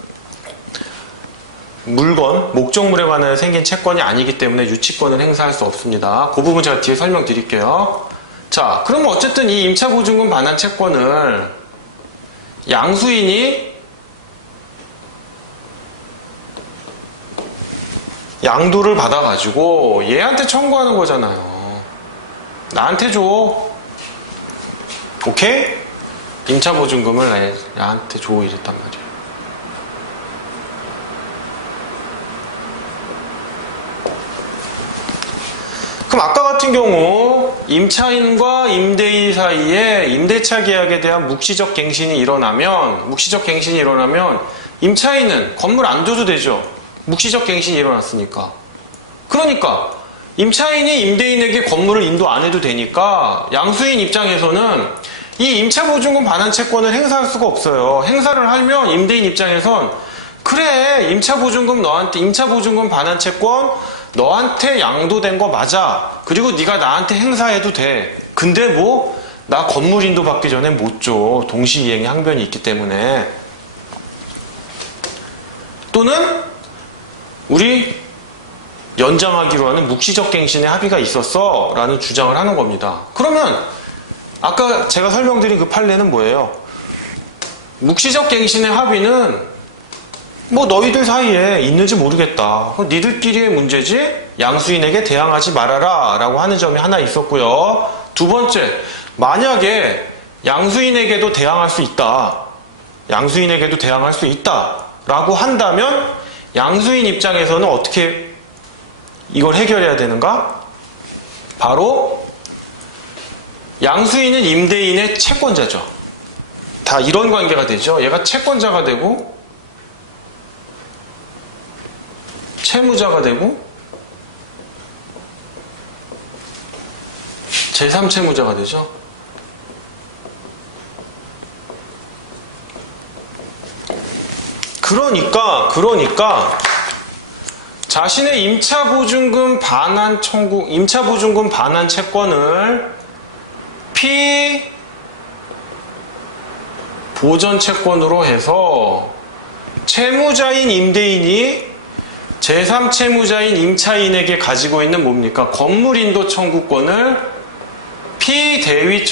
물건, 목적물에 관하여 생긴 채권이 아니기 때문에 유치권을 행사할 수 없습니다. 그 부분 제가 뒤에 설명드릴게요. 자, 그럼 어쨌든 이 임차보증금 반환 채권을 양수인이 양도를 받아가지고 얘한테 청구하는 거잖아요. 나한테 줘. 오케이? 임차보증금을 나한테 줘 이랬단 말이에요. 그럼 아까 같은 경우 임차인과 임대인 사이에 임대차 계약에 대한 묵시적 갱신이 일어나면 임차인은 건물 안 줘도 되죠. 묵시적 갱신이 일어났으니까. 그러니까 임차인이 임대인에게 건물을 인도 안 해도 되니까 양수인 입장에서는 이 임차보증금 반환 채권을 행사할 수가 없어요. 행사를 하면 임대인 입장에선 그래 임차보증금 반환 채권 너한테 양도된 거 맞아. 그리고 네가 나한테 행사해도 돼. 근데 뭐 나 건물 인도 받기 전에 못 줘. 동시이행의 항변이 있기 때문에. 또는 우리 연장하기로 하는 묵시적 갱신의 합의가 있었어 라는 주장을 하는 겁니다. 그러면 아까 제가 설명드린 그 판례는 뭐예요? 묵시적 갱신의 합의는 뭐 너희들 사이에 있는지 모르겠다. 니들끼리의 문제지 양수인에게 대항하지 말아라 라고 하는 점이 하나 있었고요. 두 번째, 만약에 양수인에게도 대항할 수 있다 라고 한다면 양수인 입장에서는 어떻게 이걸 해결해야 되는가? 바로 양수인은 임대인의 채권자죠. 다 이런 관계가 되죠. 얘가 채권자가 되고 채무자가 되고 제3채무자가 되죠. 그러니까 자신의 임차보증금 반환 채권을 피보전채권으로 해서 채무자인 임대인이 제3채무자인 임차인에게 가지고 있는 뭡니까? 건물인도 청구권을 피대위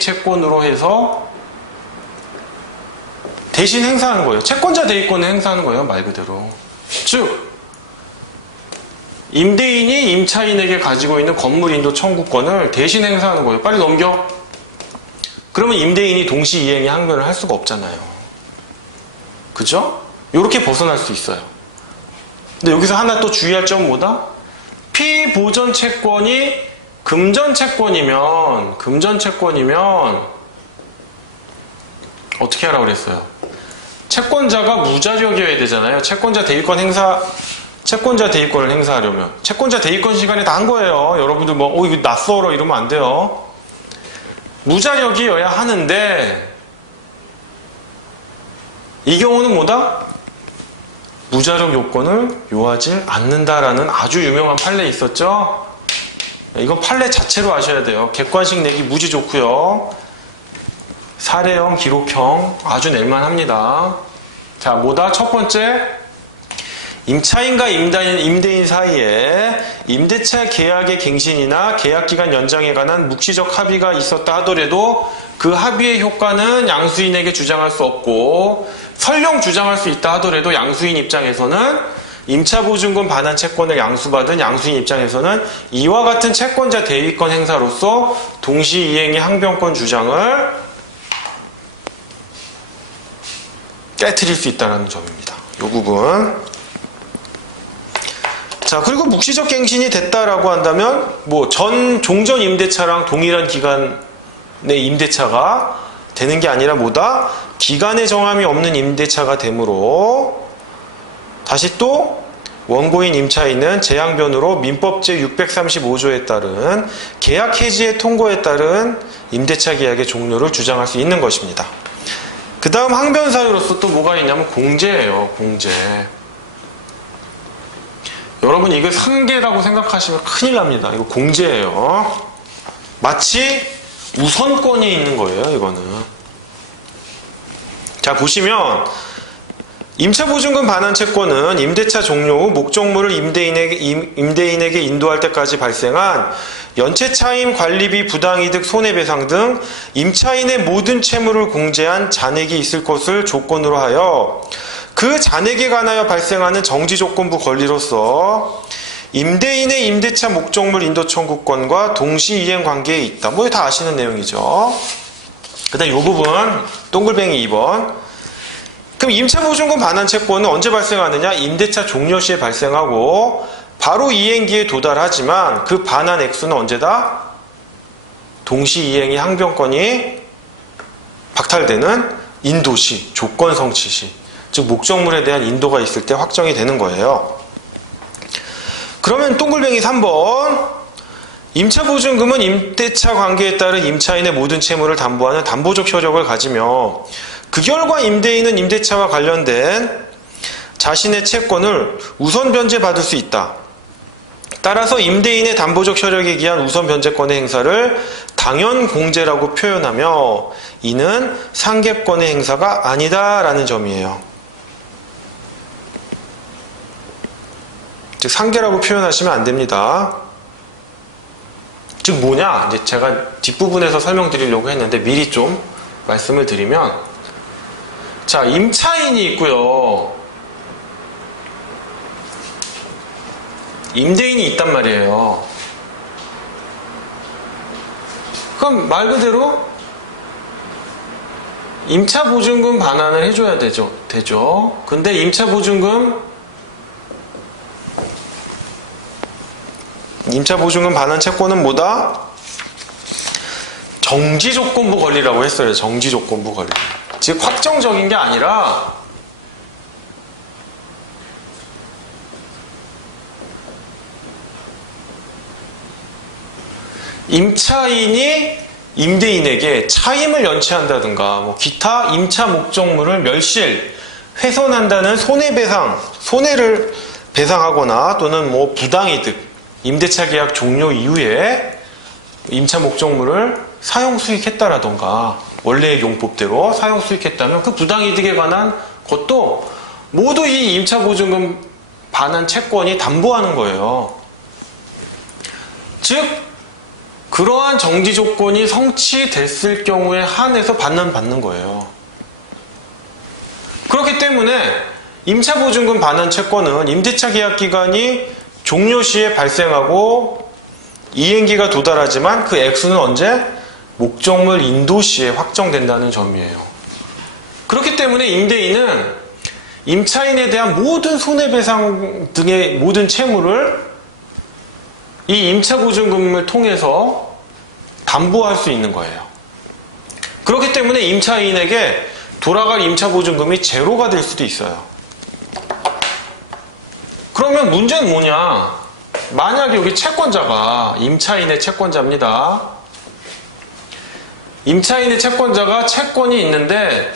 채권으로 해서 대신 행사하는 거예요. 채권자 대위권을 행사하는 거예요. 말 그대로. 즉 임대인이 임차인에게 가지고 있는 건물인도 청구권을 대신 행사하는 거예요. 빨리 넘겨. 그러면 임대인이 동시이행의 항변을 할 수가 없잖아요. 그죠? 이렇게 벗어날 수 있어요. 근데 여기서 하나 또 주의할 점은 뭐다? 피보전 채권이 금전 채권이면 어떻게 하라고 그랬어요? 채권자가 무자력이어야 되잖아요. 채권자 대위권을 행사하려면 채권자 대위권 시간에 다 한 거예요. 여러분들 뭐 이거 낯설어 이러면 안 돼요. 무자력이어야 하는데 이 경우는 뭐다? 무자력 요건을 요하지 않는다라는 아주 유명한 판례 있었죠? 이건 판례 자체로 아셔야 돼요. 객관식 내기 무지 좋고요. 사례형, 기록형 아주 낼만합니다. 자, 뭐다? 첫 번째, 임차인과 임대인 사이에 임대차 계약의 갱신이나 계약기간 연장에 관한 묵시적 합의가 있었다 하더라도 그 합의의 효과는 양수인에게 주장할 수 없고, 설령 주장할 수 있다 하더라도 양수인 입장에서는 임차보증금 반환 채권을 양수받은 양수인 입장에서는 이와 같은 채권자 대위권 행사로서 동시이행의 항변권 주장을 깨트릴 수 있다는 점입니다. 이 부분. 자, 그리고 묵시적 갱신이 됐다라고 한다면 전 종전 임대차랑 동일한 기간의 임대차가 되는 게 아니라 뭐다? 기간의 정함이 없는 임대차가 되므로 다시 또 원고인 임차인은 재항변으로 민법 제635조에 따른 계약 해지의 통고에 따른 임대차 계약의 종료를 주장할 수 있는 것입니다. 그 다음 항변 사유로서 또 뭐가 있냐면 공제예요. 공제. 여러분 이거 상계라고 생각하시면 큰일 납니다. 이거 공제예요. 마치 우선권이 있는 거예요. 이거는. 자, 보시면 임차보증금 반환 채권은 임대차 종료 후 목적물을 임대인에게 인도할 때까지 발생한 연체차임, 관리비, 부당이득, 손해배상 등 임차인의 모든 채무를 공제한 잔액이 있을 것을 조건으로 하여 그 잔액에 관하여 발생하는 정지조건부 권리로서 임대인의 임대차 목적물 인도 청구권과 동시이행 관계에 있다. 다 아시는 내용이죠. 그 다음 이 부분 동글뱅이 2번. 그럼 임차보증금 반환 채권은 언제 발생하느냐? 임대차 종료 시에 발생하고 바로 이행기에 도달하지만 그 반환 액수는 언제다? 동시이행의 항변권이 박탈되는 인도시, 조건 성취시, 즉 목적물에 대한 인도가 있을 때 확정이 되는 거예요. 그러면 동글뱅이 3번. 임차보증금은 임대차 관계에 따른 임차인의 모든 채무를 담보하는 담보적 효력을 가지며 그 결과 임대인은 임대차와 관련된 자신의 채권을 우선 변제받을 수 있다. 따라서 임대인의 담보적 효력에 기한 우선 변제권의 행사를 당연 공제라고 표현하며 이는 상계권의 행사가 아니다라는 점이에요. 즉 상계라고 표현하시면 안 됩니다. 즉 뭐냐? 이제 제가 뒷부분에서 설명드리려고 했는데 미리 좀 말씀을 드리면, 자, 임차인이 있고요. 임대인이 있단 말이에요. 그럼 말 그대로 임차보증금 반환을 해줘야 되죠. 근데 임차보증금 반환 채권은 뭐다? 정지조건부 권리라고 했어요. 정지조건부 권리. 즉 확정적인 게 아니라 임차인이 임대인에게 차임을 연체한다든가 기타 임차 목적물을 멸실, 훼손한다는 손해를 배상하거나 또는 부당이득, 임대차 계약 종료 이후에 임차 목적물을 사용 수익했다라던가 원래의 용법대로 사용 수익했다면 그 부당이득에 관한 것도 모두 이 임차보증금 반환 채권이 담보하는 거예요. 즉 그러한 정지 조건이 성취됐을 경우에 한해서 받는 거예요. 그렇기 때문에 임차보증금 반환 채권은 임대차 계약 기간이 종료 시에 발생하고 이행기가 도달하지만 그 액수는 언제? 목적물 인도 시에 확정된다는 점이에요. 그렇기 때문에 임대인은 임차인에 대한 모든 손해배상 등의 모든 채무를 이 임차보증금을 통해서 담보할 수 있는 거예요. 그렇기 때문에 임차인에게 돌아갈 임차보증금이 제로가 될 수도 있어요. 그러면 문제는 뭐냐? 만약에 여기 채권자가 임차인의 채권자입니다. 임차인의 채권자가 채권이 있는데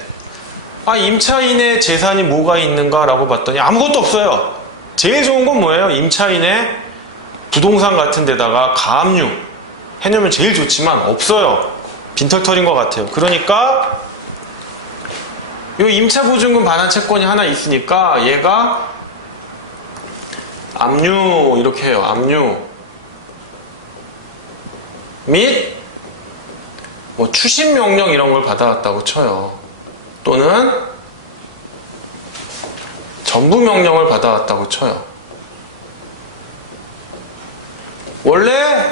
임차인의 재산이 뭐가 있는가 라고 봤더니 아무것도 없어요. 제일 좋은 건 뭐예요? 임차인의 부동산 같은 데다가 가압류 해놓으면 제일 좋지만 없어요. 빈털털인 것 같아요. 그러니까 이 임차보증금 반환 채권이 하나 있으니까 얘가 압류 이렇게 해요. 압류 및 뭐 추심 명령 이런 걸 받아왔다고 쳐요. 또는 전부 명령을 받아왔다고 쳐요. 원래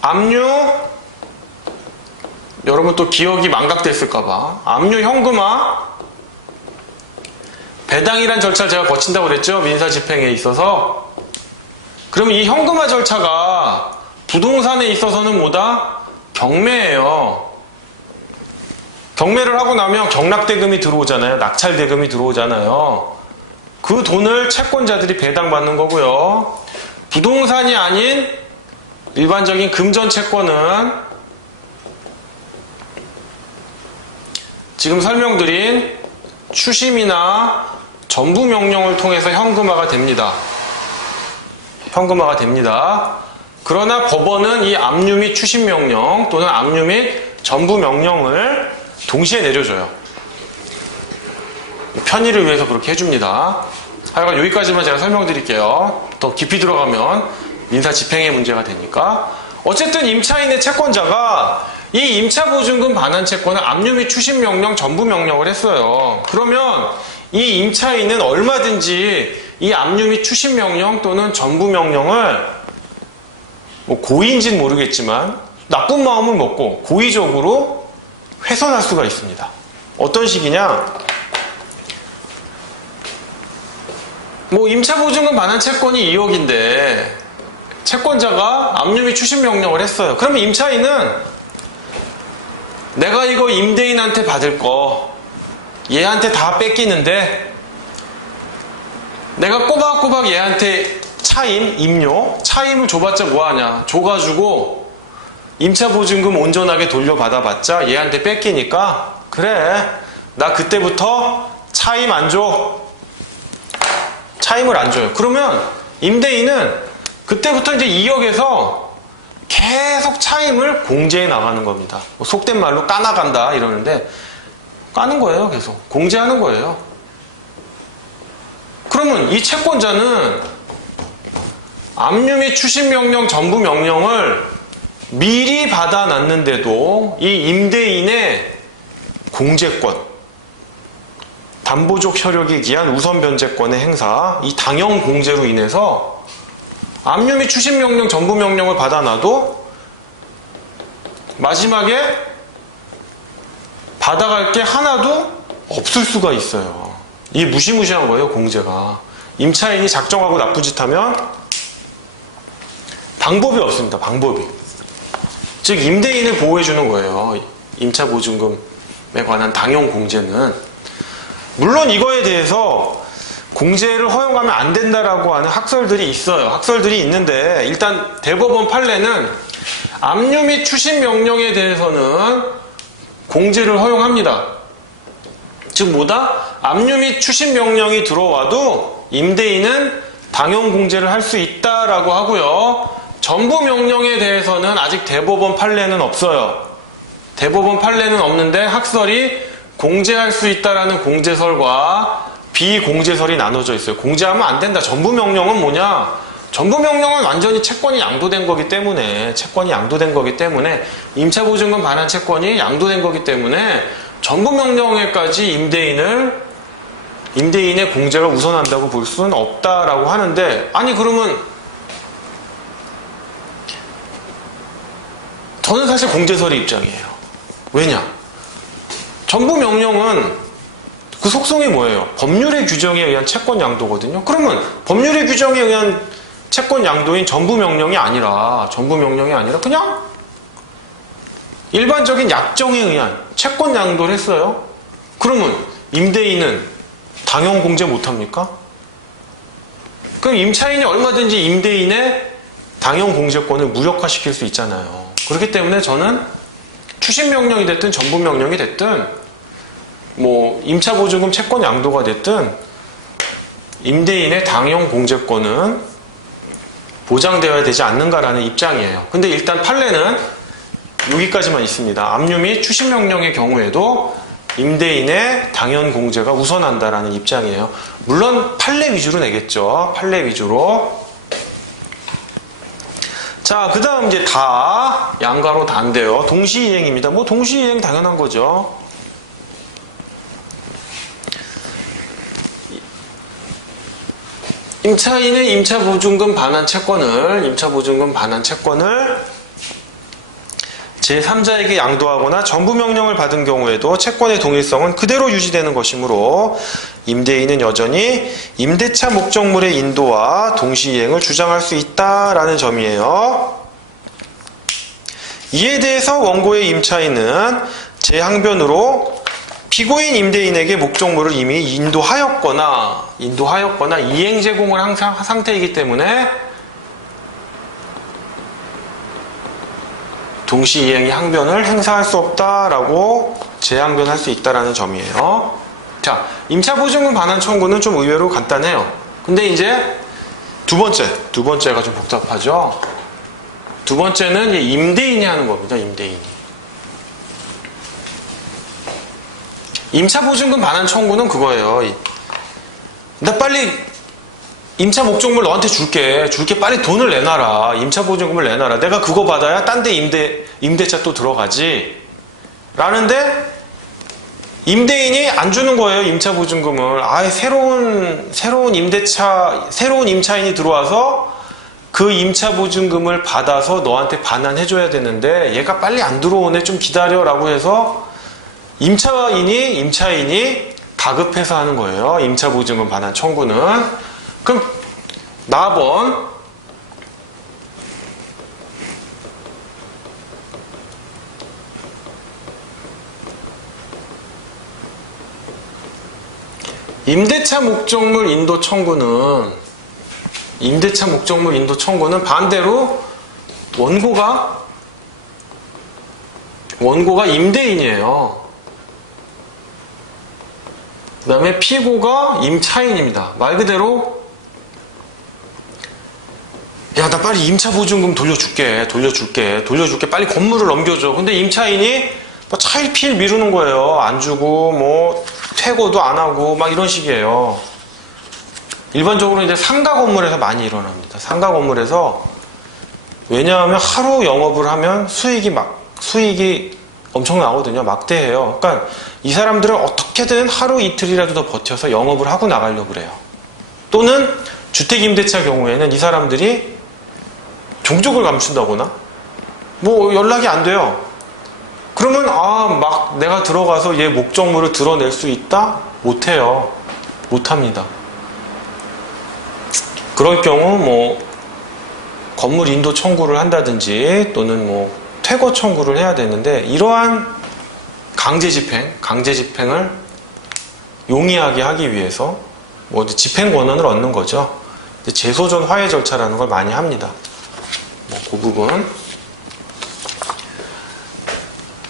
압류, 여러분 또 기억이 망각됐을까봐, 압류 현금화 배당이란 절차를 제가 거친다고 그랬죠? 민사집행에 있어서. 그러면 이 현금화 절차가 부동산에 있어서는 뭐다? 경매예요. 경매를 하고 나면 경락대금이 들어오잖아요. 낙찰대금이 들어오잖아요. 그 돈을 채권자들이 배당받는 거고요. 부동산이 아닌 일반적인 금전 채권은 지금 설명드린 추심이나 전부 명령을 통해서 현금화가 됩니다. 현금화가 됩니다. 그러나 법원은 이 압류 및 추심 명령 또는 압류 및 전부 명령을 동시에 내려줘요. 편의를 위해서 그렇게 해줍니다. 하여간 여기까지만 제가 설명드릴게요. 더 깊이 들어가면 민사 집행의 문제가 되니까. 어쨌든 임차인의 채권자가 이 임차보증금 반환 채권을 압류 및 추심 명령, 전부 명령을 했어요. 그러면 이 임차인은 얼마든지 이 압류 및 추심 명령 또는 전부 명령을 뭐 고의인지는 모르겠지만 나쁜 마음을 먹고 고의적으로 훼손할 수가 있습니다. 어떤 식이냐? 뭐 임차보증금 반환 채권이 2억인데 채권자가 압류 및 추심 명령을 했어요. 그러면 임차인은 내가 이거 임대인한테 받을 거 얘한테 다 뺏기는데 내가 꼬박꼬박 얘한테 차임, 임료, 차임을 줘봤자 뭐하냐? 줘가지고 임차보증금 온전하게 돌려받아봤자 얘한테 뺏기니까 그래, 나 그때부터 차임 안 줘. 차임을 안 줘요. 그러면 임대인은 그때부터 이제 2억에서 계속 차임을 공제해 나가는 겁니다. 뭐 속된 말로 까나간다 이러는데 까는 거예요. 계속 공제하는 거예요. 그러면 이 채권자는 압류 및 추심 명령, 전부 명령을 미리 받아놨는데도 이 임대인의 공제권, 담보적 효력에 기한 우선 변제권의 행사, 이 당형 공제로 인해서 압류 및 추심 명령, 전부 명령을 받아놔도 마지막에 받아갈 게 하나도 없을 수가 있어요. 이게 무시무시한 거예요, 공제가. 임차인이 작정하고 나쁜 짓 하면 방법이 없습니다, 방법이. 즉 임대인을 보호해주는 거예요. 임차보증금에 관한 당형 공제는. 물론 이거에 대해서 공제를 허용하면 안 된다라고 하는 학설들이 있어요. 학설들이 있는데 일단 대법원 판례는 압류 및 추심 명령에 대해서는 공제를 허용합니다. 즉 뭐다? 압류 및 추심 명령이 들어와도 임대인은 당형 공제를 할 수 있다라고 하고요. 전부 명령에 대해서는 아직 대법원 판례는 없어요. 대법원 판례는 없는데 학설이 공제할 수 있다라는 공제설과 비공제설이 나눠져 있어요. 공제하면 안 된다. 전부 명령은 뭐냐? 전부 명령은 완전히 채권이 양도된 거기 때문에 임차보증금 반환 채권이 양도된 거기 때문에 전부 명령에까지 임대인의 공제가 우선한다고 볼 수는 없다라고 하는데, 아니 그러면 저는 사실 공제설의 입장이에요. 왜냐? 전부 명령은 그 속성이 뭐예요? 법률의 규정에 의한 채권 양도거든요. 그러면 법률의 규정에 의한 채권 양도인 전부 명령이 아니라 그냥 일반적인 약정에 의한 채권 양도를 했어요. 그러면 임대인은 당형 공제 못합니까? 그럼 임차인이 얼마든지 임대인의 당형 공제권을 무력화시킬 수 있잖아요. 그렇기 때문에 저는 추심 명령이 됐든 전부 명령이 됐든 뭐 임차보증금 채권 양도가 됐든 임대인의 당형 공제권은 보장되어야 되지 않는가라는 입장이에요. 근데 일단 판례는 여기까지만 있습니다. 압류 및 추심 명령의 경우에도 임대인의 당연 공제가 우선한다라는 입장이에요. 물론 판례 위주로 내겠죠. 판례 위주로. 자, 그 다음 이제 다, 양가로 다인데요. 동시이행입니다. 뭐 동시이행 당연한 거죠. 임차인은 임차보증금 반환 채권을 제3자에게 양도하거나 정부명령을 받은 경우에도 채권의 동일성은 그대로 유지되는 것이므로 임대인은 여전히 임대차 목적물의 인도와 동시이행을 주장할 수 있다라는 점이에요. 이에 대해서 원고의 임차인은 재항변으로 피고인 임대인에게 목적물을 이미 인도하였거나 이행 제공을 한 상태이기 때문에 동시이행이 항변을 행사할 수 없다라고 재항변할 수 있다라는 점이에요. 자, 임차보증금 반환 청구는 좀 의외로 간단해요. 근데 이제 두 번째가 좀 복잡하죠. 두 번째는 임대인이 하는 겁니다. 임대인이. 임차보증금 반환 청구는 그거예요. 나 빨리 임차 목적물 너한테 줄게 빨리 돈을 내놔라. 임차보증금을 내놔라. 내가 그거 받아야 딴 데 임대차 또 들어가지. 라는데 임대인이 안 주는 거예요. 임차보증금을. 아예 새로운 임차인이 들어와서 그 임차보증금을 받아서 너한테 반환해줘야 되는데 얘가 빨리 안 들어오네. 좀 기다려라고 해서 임차인이 다급해서 하는 거예요. 임차보증금 반환 청구는. 그럼 나번 임대차 목적물 인도 청구는 반대로 원고가 임대인이에요. 그 다음에 피고가 임차인입니다. 말 그대로 야, 나 빨리 임차보증금 돌려줄게. 빨리 건물을 넘겨줘. 근데 임차인이 뭐 차일피일 미루는 거예요. 안 주고, 뭐, 퇴거도 안 하고, 막 이런 식이에요. 일반적으로 이제 상가 건물에서 많이 일어납니다. 상가 건물에서, 왜냐하면 하루 영업을 하면 수익이 엄청 나거든요. 막대해요. 그러니까 이 사람들은 어떻게든 하루 이틀이라도 더 버텨서 영업을 하고 나가려고 그래요. 또는 주택임대차 경우에는 이 사람들이 종족을 감춘다거나 뭐 연락이 안 돼요. 그러면 막 내가 들어가서 얘 목적물을 드러낼 수 있다? 못해요. 못합니다. 그럴 경우 뭐 건물 인도 청구를 한다든지 또는 뭐 퇴거 청구를 해야 되는데 이러한 강제 집행을 용이하게 하기 위해서 뭐 집행 권한을 얻는 거죠. 재소전 화해 절차라는 걸 많이 합니다. 그 부분.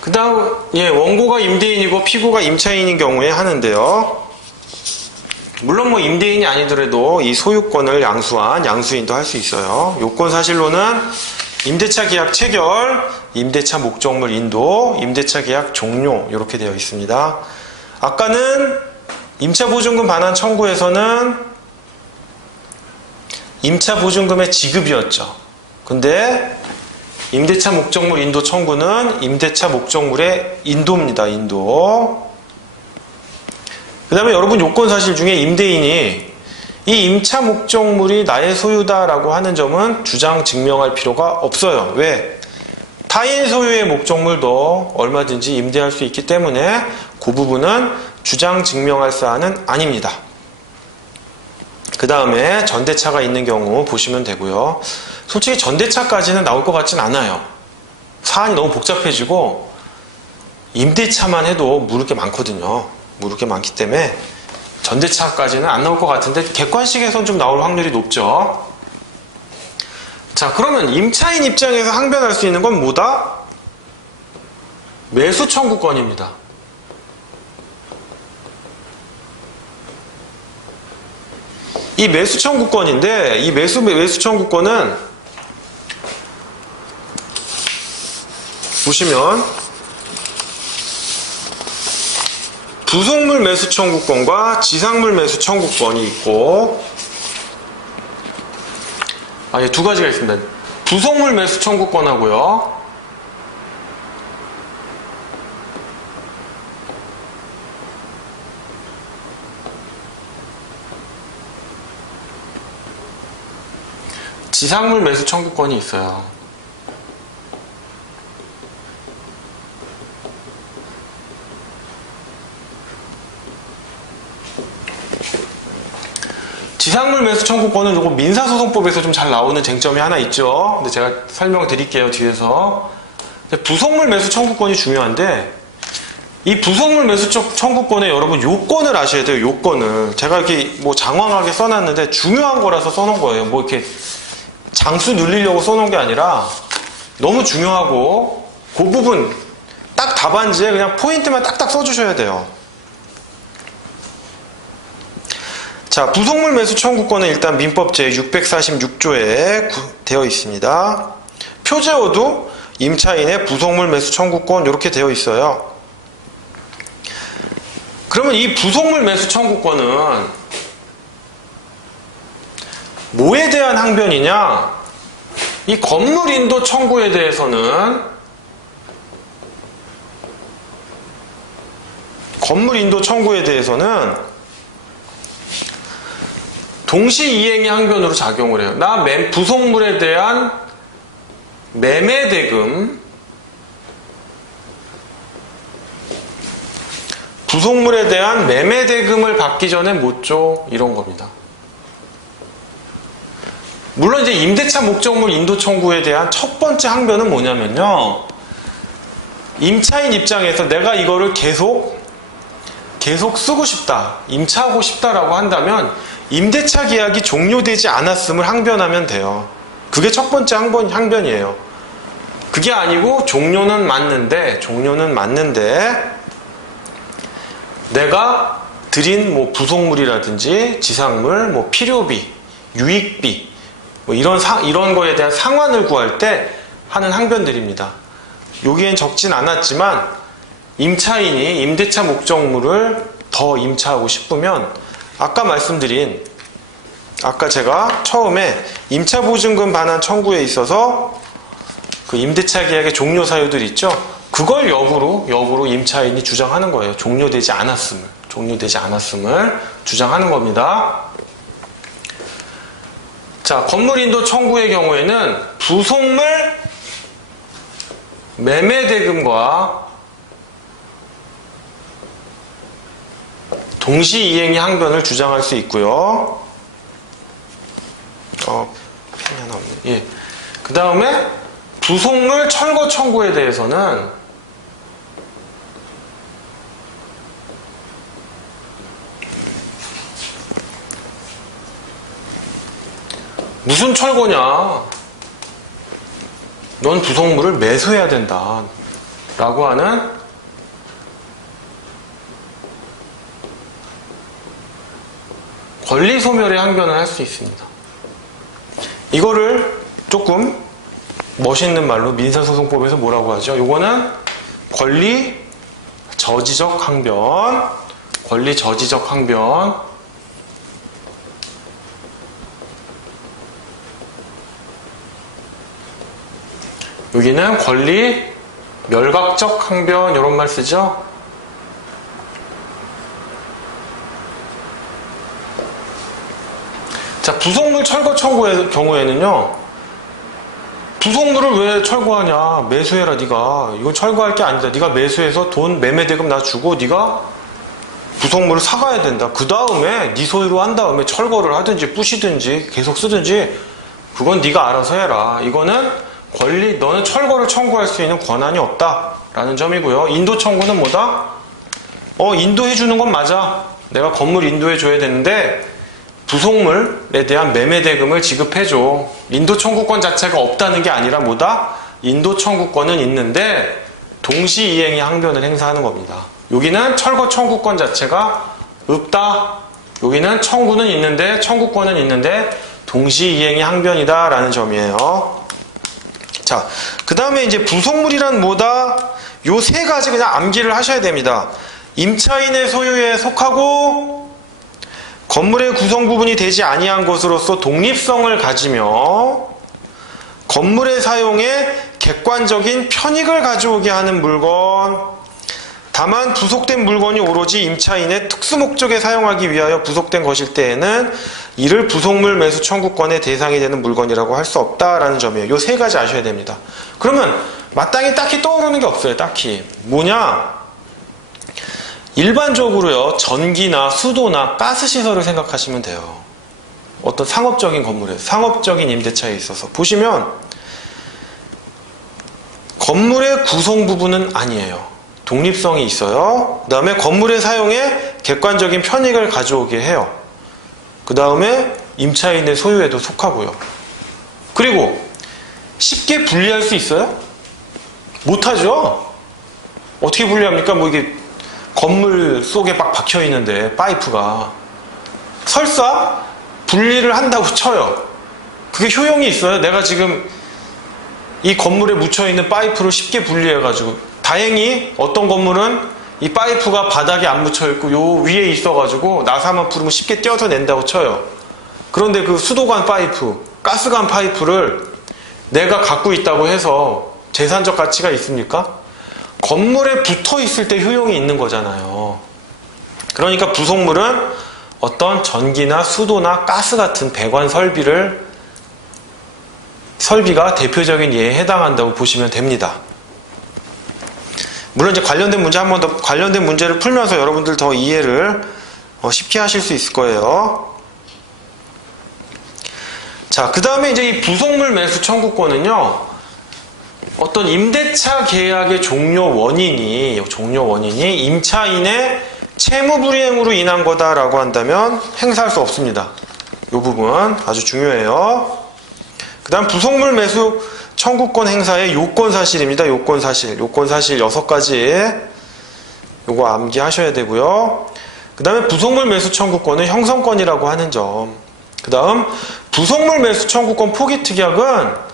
그 다음, 원고가 임대인이고 피고가 임차인인 경우에 하는데요. 물론 뭐 임대인이 아니더라도 이 소유권을 양수한 양수인도 할 수 있어요. 요건 사실로는 임대차 계약 체결, 임대차 목적물 인도, 임대차 계약 종료 이렇게 되어 있습니다. 아까는 임차보증금 반환 청구에서는 임차보증금의 지급이었죠. 근데 임대차 목적물 인도 청구는 임대차 목적물의 인도입니다. 인도. 그 다음에 여러분 요건 사실 중에 임대인이 이 임차 목적물이 나의 소유다라고 하는 점은 주장 증명할 필요가 없어요. 왜? 타인 소유의 목적물도 얼마든지 임대할 수 있기 때문에 그 부분은 주장 증명할 사안은 아닙니다. 그 다음에 전대차가 있는 경우 보시면 되고요. 솔직히 전대차까지는 나올 것 같진 않아요. 사안이 너무 복잡해지고 임대차만 해도 물을 게 많거든요. 물을 게 많기 때문에 전대차까지는 안 나올 것 같은데 객관식에선 좀 나올 확률이 높죠. 자, 그러면 임차인 입장에서 항변할 수 있는 건 뭐다? 매수 청구권입니다. 이 매수 청구권인데 이 매수 청구권은 보시면 부속물 매수 청구권과 지상물 매수 청구권이 있고 두 가지가 있습니다. 부속물 매수 청구권하고요. 지상물 매수 청구권이 있어요. 지상물 매수 청구권은 요거 민사소송법에서 좀 잘 나오는 쟁점이 하나 있죠. 근데 제가 설명을 드릴게요, 뒤에서. 부속물 매수 청구권이 중요한데, 이 부속물 매수 청구권에 여러분 요건을 아셔야 돼요, 요건을. 제가 이렇게 뭐 장황하게 써놨는데 중요한 거라서 써놓은 거예요. 뭐 이렇게 장수 늘리려고 써놓은 게 아니라 너무 중요하고, 그 부분 딱 답안지에 그냥 포인트만 딱딱 써주셔야 돼요. 자, 부속물 매수 청구권은 일단 민법 제646조에 되어 있습니다. 표제어도 임차인의 부속물 매수 청구권 이렇게 되어 있어요. 그러면 이 부속물 매수 청구권은 뭐에 대한 항변이냐? 이 건물 인도 청구에 대해서는 동시 이행의 항변으로 작용을 해요. 나 부속물에 대한 매매대금, 부속물에 대한 매매대금을 받기 전에 못 줘. 이런 겁니다. 물론 이제 임대차 목적물 인도 청구에 대한 첫 번째 항변은 뭐냐면요. 임차인 입장에서 내가 이거를 계속 쓰고 싶다, 임차하고 싶다라고 한다면 임대차 계약이 종료되지 않았음을 항변하면 돼요. 그게 첫 번째 항변이에요. 그게 아니고 종료는 맞는데 내가 드린 뭐 부속물이라든지 지상물, 뭐 필요비, 유익비 뭐 이런 거에 대한 상환을 구할 때 하는 항변들입니다. 여기엔 적진 않았지만 임차인이 임대차 목적물을 더 임차하고 싶으면 아까 제가 처음에 임차보증금 반환 청구에 있어서 그 임대차 계약의 종료 사유들 있죠? 그걸 역으로 임차인이 주장하는 거예요. 종료되지 않았음을 주장하는 겁니다. 자, 건물 인도 청구의 경우에는 부속물 매매대금과 동시 이행의 항변을 주장할 수 있고요. 펜이 하나 없네. 예. 그 다음에 부속물 철거 청구에 대해서는 무슨 철거냐? 넌 부속물을 매수해야 된다. 라고 하는 권리 소멸의 항변을 할 수 있습니다. 이거를 조금 멋있는 말로 민사소송법에서 뭐라고 하죠? 요거는 권리 저지적 항변. 여기는 권리 멸각적 항변, 이런 말 쓰죠? 자, 부속물 철거 청구의 경우에는요, 부속물을 왜 철거하냐? 매수해라, 네가. 이건 철거할 게 아니다. 네가 매수해서 돈 매매대금 나 주고 네가 부속물을 사가야 된다. 그 다음에 네 소유로 한 다음에 철거를 하든지 부시든지 계속 쓰든지 그건 네가 알아서 해라. 이거는 너는 철거를 청구할 수 있는 권한이 없다라는 점이고요. 인도 청구는 뭐다? 인도해주는 건 맞아. 내가 건물 인도해줘야 되는데 부속물에 대한 매매대금을 지급해줘. 인도 청구권 자체가 없다는 게 아니라 뭐다? 인도 청구권은 있는데 동시 이행의 항변을 행사하는 겁니다. 여기는 철거 청구권 자체가 없다. 여기는 청구권은 있는데 동시 이행의 항변이다 라는 점이에요. 자, 그 다음에 이제 부속물이란 뭐다? 요 세 가지 그냥 암기를 하셔야 됩니다. 임차인의 소유에 속하고 건물의 구성 부분이 되지 아니한 것으로서 독립성을 가지며 건물의 사용에 객관적인 편익을 가져오게 하는 물건. 다만 부속된 물건이 오로지 임차인의 특수 목적에 사용하기 위하여 부속된 것일 때에는 이를 부속물 매수 청구권의 대상이 되는 물건이라고 할 수 없다라는 점이에요. 요 세 가지 아셔야 됩니다. 그러면 마땅히 딱히 떠오르는 게 없어요. 딱히. 뭐냐? 일반적으로요. 전기나 수도나 가스 시설을 생각하시면 돼요. 어떤 상업적인 건물에, 상업적인 임대차에 있어서 보시면 건물의 구성 부분은 아니에요. 독립성이 있어요. 그 다음에 건물의 사용에 객관적인 편익을 가져오게 해요. 그 다음에 임차인의 소유에도 속하고요. 그리고 쉽게 분리할 수 있어요? 못하죠? 어떻게 분리합니까? 뭐 이게 건물 속에 막 박혀 있는데 파이프가 설사 분리를 한다고 쳐요. 그게 효용이 있어요? 내가 지금 이 건물에 묻혀있는 파이프를 쉽게 분리해가지고 다행히 어떤 건물은 이 파이프가 바닥에 안 묻혀있고 요 위에 있어가지고 나사만 부르면 쉽게 떼어서 낸다고 쳐요. 그런데 그 수도관 파이프, 가스관 파이프를 내가 갖고 있다고 해서 재산적 가치가 있습니까? 건물에 붙어 있을 때 효용이 있는 거잖아요. 그러니까 부속물은 어떤 전기나 수도나 가스 같은 배관 설비가 대표적인 예에 해당한다고 보시면 됩니다. 물론 이제 관련된 문제 한 번 더, 관련된 문제를 풀면서 여러분들 더 이해를 쉽게 하실 수 있을 거예요. 자, 그 다음에 이제 이 부속물 매수 청구권은요, 어떤 임대차 계약의 종료 원인이 임차인의 채무 불이행으로 인한 거다라고 한다면 행사할 수 없습니다. 이 부분 아주 중요해요. 그 다음 부속물 매수 청구권 행사의 요건사실입니다. 요건사실 6가지 요거 암기하셔야 되고요. 그 다음에 부속물 매수 청구권은 형성권이라고 하는 점. 그 다음 부속물 매수 청구권 포기특약은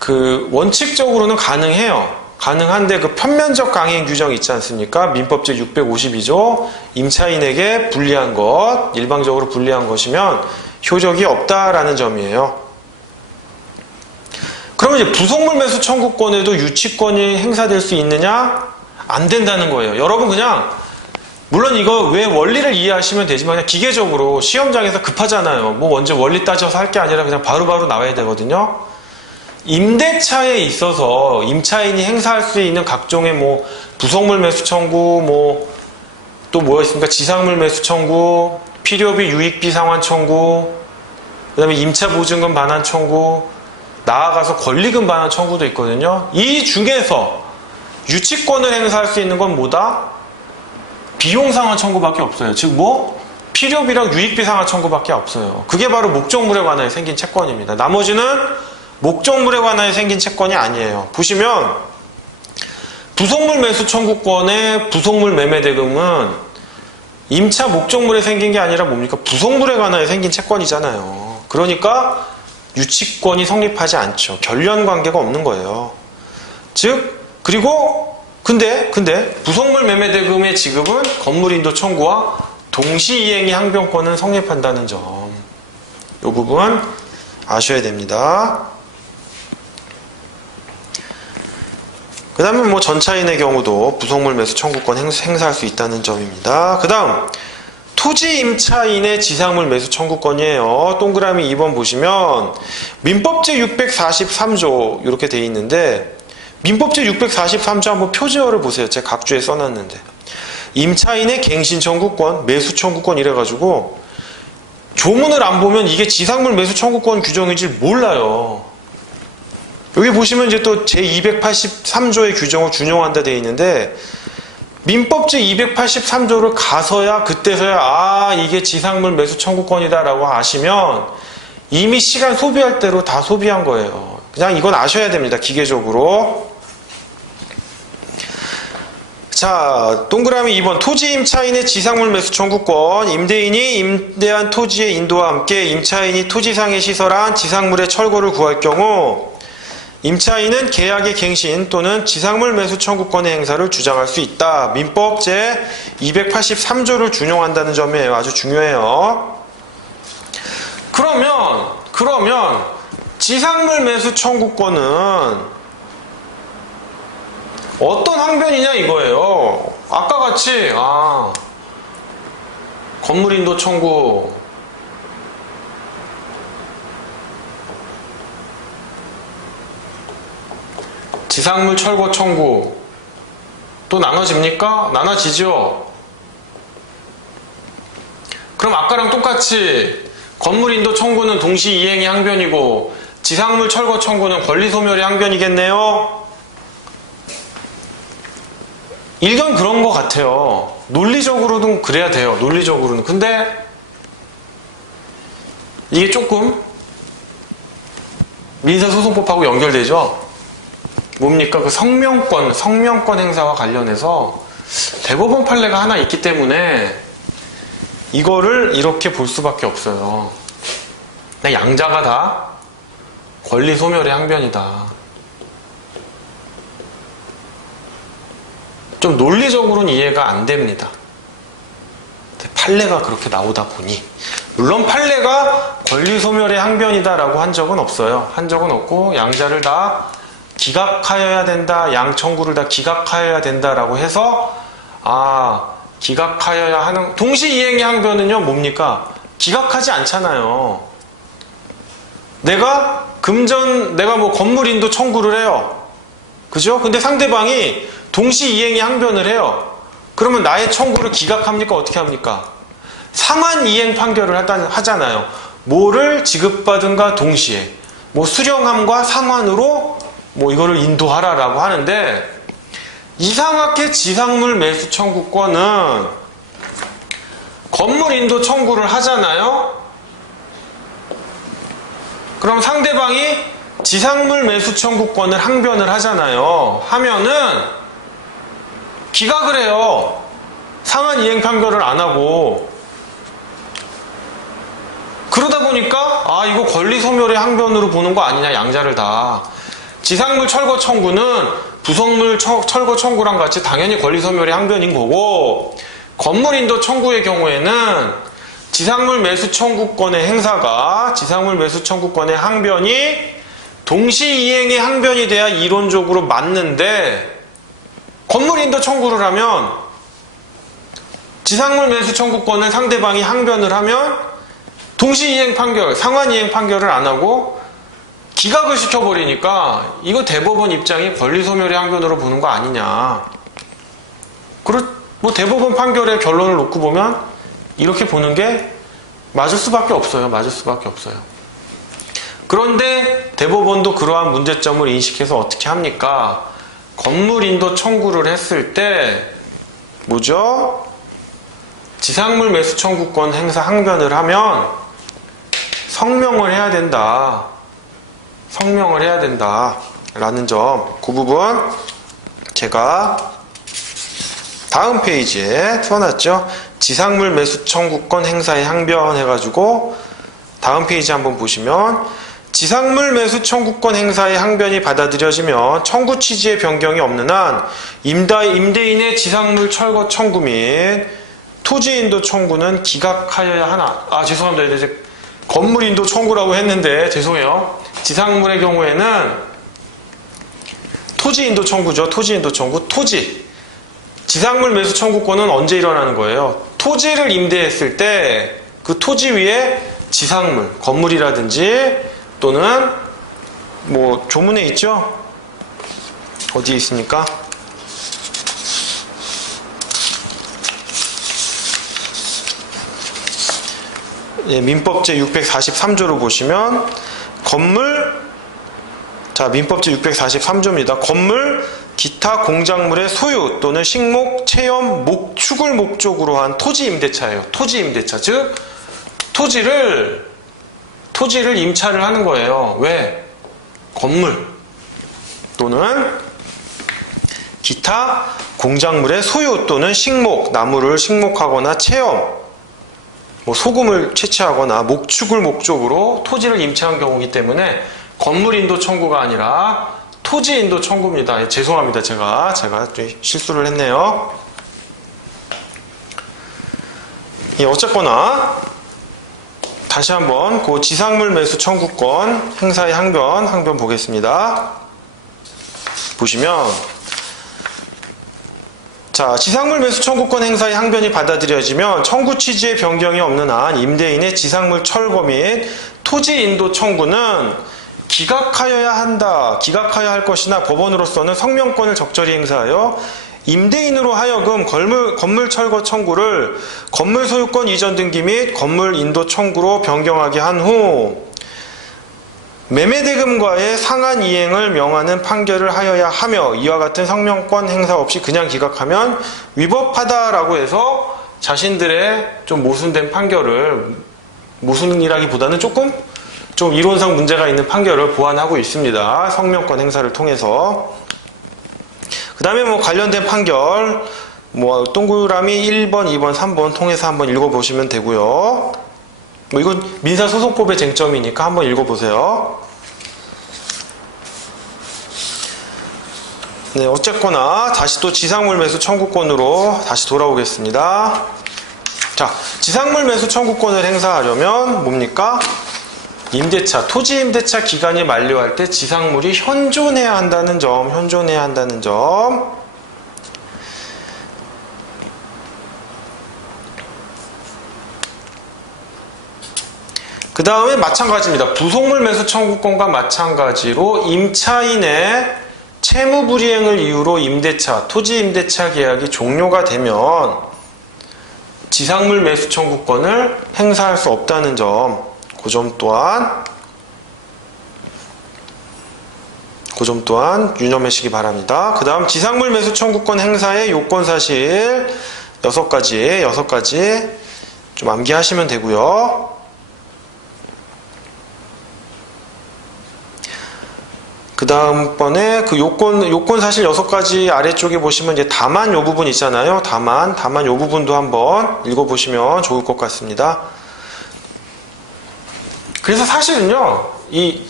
그 원칙적으로는 가능해요. 가능한데 그 편면적 강행 규정 있지 않습니까? 민법 제652조 임차인에게 불리한 것, 일방적으로 불리한 것이면 효력이 없다라는 점이에요. 그러면 이제 부속물 매수 청구권에도 유치권이 행사될 수 있느냐? 안 된다는 거예요. 여러분 그냥 물론 이거 왜 원리를 이해하시면 되지만 그냥 기계적으로 시험장에서 급하잖아요. 뭐 먼저 원리 따져서 할 게 아니라 그냥 바로바로 나와야 되거든요. 임대차에 있어서 임차인이 행사할 수 있는 각종의 뭐 부속물 매수 청구, 뭐 또 뭐가 있습니까? 지상물 매수 청구, 필요비 유익비 상환 청구, 그 다음에 임차 보증금 반환 청구, 나아가서 권리금 반환 청구도 있거든요. 이 중에서 유치권을 행사할 수 있는 건 뭐다? 비용 상환 청구밖에 없어요. 즉 뭐? 필요비랑 유익비 상환 청구밖에 없어요. 그게 바로 목적물에 관하여 생긴 채권입니다. 나머지는 목적물에 관하여 생긴 채권이 아니에요. 보시면 부속물 매수 청구권의 부속물 매매 대금은 임차 목적물에 생긴 게 아니라 뭡니까? 부속물에 관하여 생긴 채권이잖아요. 그러니까 유치권이 성립하지 않죠. 결련 관계가 없는 거예요. 즉 그리고 근데 부속물 매매 대금의 지급은 건물 인도 청구와 동시 이행의 항변권은 성립한다는 점. 이 부분 아셔야 됩니다. 그 다음에 뭐 전차인의 경우도 부속물 매수 청구권 행사할 수 있다는 점입니다. 그 다음 토지 임차인의 지상물 매수 청구권이에요. 동그라미 2번 보시면 민법 제643조 이렇게 돼 있는데 민법 제643조 한번 표제어를 보세요. 제가 각주에 써놨는데 임차인의 갱신 청구권, 매수 청구권 이래가지고 조문을 안 보면 이게 지상물 매수 청구권 규정인지 몰라요. 여기 보시면 이제 또 제283조의 규정을 준용한다 되어 있는데 민법 제283조를 가서야 그때서야 이게 지상물 매수 청구권이다 라고 아시면 이미 시간 소비할 대로 다 소비한 거예요. 그냥 이건 아셔야 됩니다. 기계적으로. 자, 동그라미 2번 토지 임차인의 지상물 매수 청구권. 임대인이 임대한 토지의 인도와 함께 임차인이 토지상에 시설한 지상물의 철거를 구할 경우 임차인은 계약의 갱신 또는 지상물 매수 청구권의 행사를 주장할 수 있다. 민법 제283조를 준용한다는 점이에요. 아주 중요해요. 그러면 지상물 매수 청구권은 어떤 항변이냐 이거예요. 아까 같이 건물인도 청구, 지상물 철거 청구 또 나눠집니까? 나눠지죠. 그럼 아까랑 똑같이 건물인도 청구는 동시 이행이 항변이고 지상물 철거 청구는 권리소멸이 항변이겠네요. 일견 그런 것 같아요. 논리적으로는 그래야 돼요. 논리적으로는. 근데 이게 조금 민사소송법하고 연결되죠. 뭡니까? 그 성명권 행사와 관련해서 대법원 판례가 하나 있기 때문에 이거를 이렇게 볼 수밖에 없어요. 양자가 다 권리소멸의 항변이다. 좀 논리적으로는 이해가 안 됩니다. 판례가 그렇게 나오다 보니. 물론 판례가 권리소멸의 항변이다라고 한 적은 없어요. 한 적은 없고 양자를 다 기각하여야 된다, 양 청구를 다 기각하여야 된다라고 해서 기각하여야 하는 동시 이행의 항변은요 뭡니까? 기각하지 않잖아요. 내가 뭐 건물인도 청구를 해요. 그죠? 근데 상대방이 동시 이행의 항변을 해요. 그러면 나의 청구를 기각합니까? 어떻게 합니까? 상환 이행 판결을 하잖아요. 뭐를 지급받은가 동시에 뭐 수령함과 상환으로 뭐 이거를 인도하라라고 하는데, 이상하게 지상물 매수 청구권은 건물 인도 청구를 하잖아요. 그럼 상대방이 지상물 매수 청구권을 항변을 하잖아요. 하면은 기각을 해요. 상환 이행 판결을 안 하고. 그러다 보니까 이거 권리소멸의 항변으로 보는 거 아니냐, 양자를 다. 지상물 철거 청구는 부속물 철거 청구랑 같이 당연히 권리소멸의 항변인 거고, 건물인도 청구의 경우에는 지상물 매수 청구권의 행사가 지상물 매수 청구권의 항변이 동시 이행의 항변이 돼야 이론적으로 맞는데, 건물인도 청구를 하면 지상물 매수 청구권을 상대방이 항변을 하면 동시 이행 판결, 상환 이행 판결을 안 하고 기각을 시켜버리니까 이거 대법원 입장이 권리소멸의 항변으로 보는 거 아니냐. 뭐 대법원 판결의 결론을 놓고 보면 이렇게 보는 게 맞을 수밖에 없어요. 맞을 수밖에 없어요. 그런데 대법원도 그러한 문제점을 인식해서 어떻게 합니까? 건물인도 청구를 했을 때 뭐죠? 지상물 매수 청구권 행사 항변을 하면 성명을 해야 된다. 성명을 해야 된다. 라는 점. 그 부분 제가 다음 페이지에 써놨죠. 지상물 매수 청구권 행사의 항변 해가지고 다음 페이지 한번 보시면, 지상물 매수 청구권 행사의 항변이 받아들여지면 청구 취지의 변경이 없는 한 임대인의 지상물 철거 청구 및 토지인도 청구는 기각하여야 하나. 죄송합니다. 이제 건물인도 청구라고 했는데 죄송해요. 지상물의 경우에는 토지인도 청구죠. 토지인도 청구. 지상물 매수 청구권은 언제 일어나는 거예요? 토지를 임대했을 때 그 토지 위에 지상물, 건물이라든지 또는 뭐 조문에 있죠? 어디에 있습니까? 민법제 643조로 보시면 민법제 643조입니다. 건물, 기타 공작물의 소유 또는 식목, 체험, 목축을 목적으로 한 토지 임대차예요. 토지 임대차. 즉 토지를 임차를 하는 거예요. 왜? 건물 또는 기타 공작물의 소유 또는 식목, 나무를 식목하거나 체험, 뭐 소금을 채취하거나 목축을 목적으로 토지를 임차한 경우이기 때문에 건물인도 청구가 아니라 토지인도 청구입니다. 죄송합니다. 제가 좀 실수를 했네요. 어쨌거나 다시 한번 그 지상물 매수 청구권 행사의 항변 보겠습니다. 보시면 자, 지상물 매수 청구권 행사의 항변이 받아들여지면 청구 취지의 변경이 없는 한 임대인의 지상물 철거 및 토지 인도 청구는 기각하여야 한다. 기각하여야 할 것이나 법원으로서는 성명권을 적절히 행사하여 임대인으로 하여금 건물 철거 청구를 건물 소유권 이전 등기 및 건물 인도 청구로 변경하게 한 후 매매대금과의 상한 이행을 명하는 판결을 하여야 하며 이와 같은 성명권 행사 없이 그냥 기각하면 위법하다라고 해서 자신들의 좀 모순된 판결을 모순이라기보다는 좀 이론상 문제가 있는 판결을 보완하고 있습니다. 성명권 행사를 통해서. 그 다음에 뭐 관련된 판결, 뭐 동그라미 1번, 2번, 3번 통해서 한번 읽어보시면 되고요. 뭐 이건 민사소송법의 쟁점이니까 한번 읽어보세요. 네, 어쨌거나 다시 또 지상물 매수 청구권으로 다시 돌아오겠습니다. 자, 지상물 매수 청구권을 행사하려면 뭡니까? 임대차, 토지 임대차 기간이 만료할 때 지상물이 현존해야 한다는 점. 그 다음에 마찬가지입니다. 부속물 매수 청구권과 마찬가지로 임차인의 채무불이행을 이유로 임대차, 토지 임대차 계약이 종료가 되면 지상물 매수 청구권을 행사할 수 없다는 점, 그 점 또한 유념하시기 바랍니다. 그 다음 지상물 매수 청구권 행사의 요건사실 6가지 좀 암기하시면 되고요. 그 다음번에 그 요건사실 6가지 아래쪽에 보시면 이제 다만 요 부분 있잖아요. 다만 요 부분도 한번 읽어보시면 좋을 것 같습니다. 그래서 사실은요, 이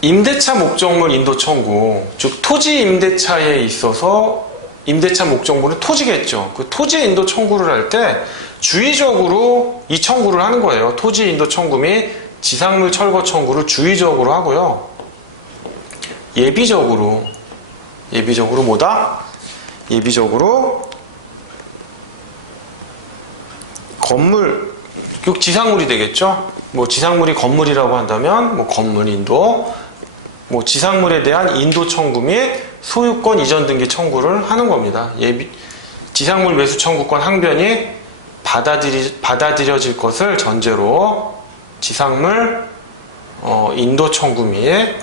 임대차 목적물 인도 청구, 즉 토지 임대차에 있어서 임대차 목적물은 토지겠죠. 그 토지 인도 청구를 할 때 주의적으로 이 청구를 하는 거예요. 토지 인도 청구 및 지상물 철거 청구를 주의적으로 하고요. 예비적으로 뭐다? 예비적으로 건물, 지상물이 되겠죠. 뭐 지상물이 건물이라고 한다면 뭐 건물 인도, 뭐 지상물에 대한 인도 청구 및 소유권 이전 등기 청구를 하는 겁니다. 지상물 매수 청구권 항변이 받아들여질 것을 전제로 지상물 인도 청구 및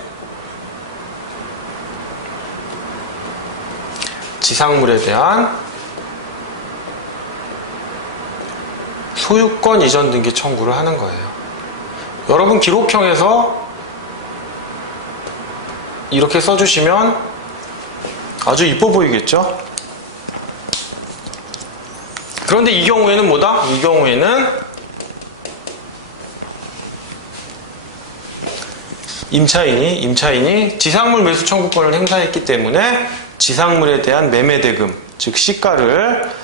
지상물에 대한 소유권 이전 등기 청구를 하는 거예요. 여러분 기록형에서 이렇게 써주시면 아주 이뻐 보이겠죠? 그런데 이 경우에는 뭐다? 이 경우에는 임차인이 지상물 매수 청구권을 행사했기 때문에 지상물에 대한 매매대금, 즉 시가를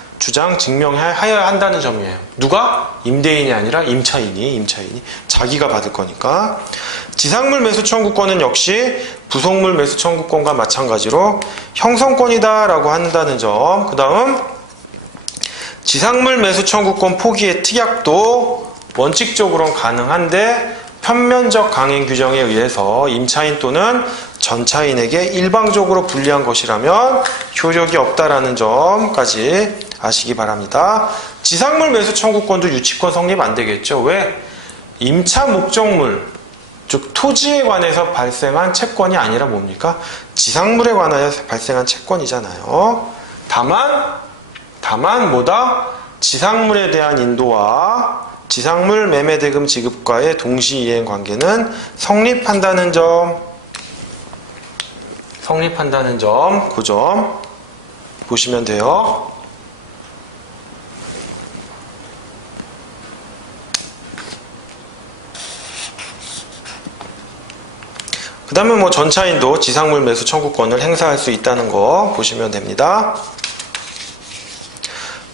증명하여야 한다는 점이에요. 누가? 임대인이 아니라 임차인이 자기가 받을 거니까. 지상물 매수 청구권은 역시 부속물 매수 청구권과 마찬가지로 형성권이다라고 한다는 점. 그 다음 지상물 매수 청구권 포기의 특약도 원칙적으로는 가능한데 편면적 강행 규정에 의해서 임차인 또는 전차인에게 일방적으로 불리한 것이라면 효력이 없다라는 점까지 아시기 바랍니다. 지상물 매수 청구권도 유치권 성립 안 되겠죠. 왜? 임차 목적물, 즉 토지에 관해서 발생한 채권이 아니라 뭡니까? 지상물에 관하여 발생한 채권이잖아요. 다만 뭐다? 지상물에 대한 인도와 지상물 매매대금 지급과의 동시이행 관계는 성립한다는 점, 그 점 보시면 돼요. 그 다음에 뭐 전차인도 지상물 매수 청구권을 행사할 수 있다는 거 보시면 됩니다.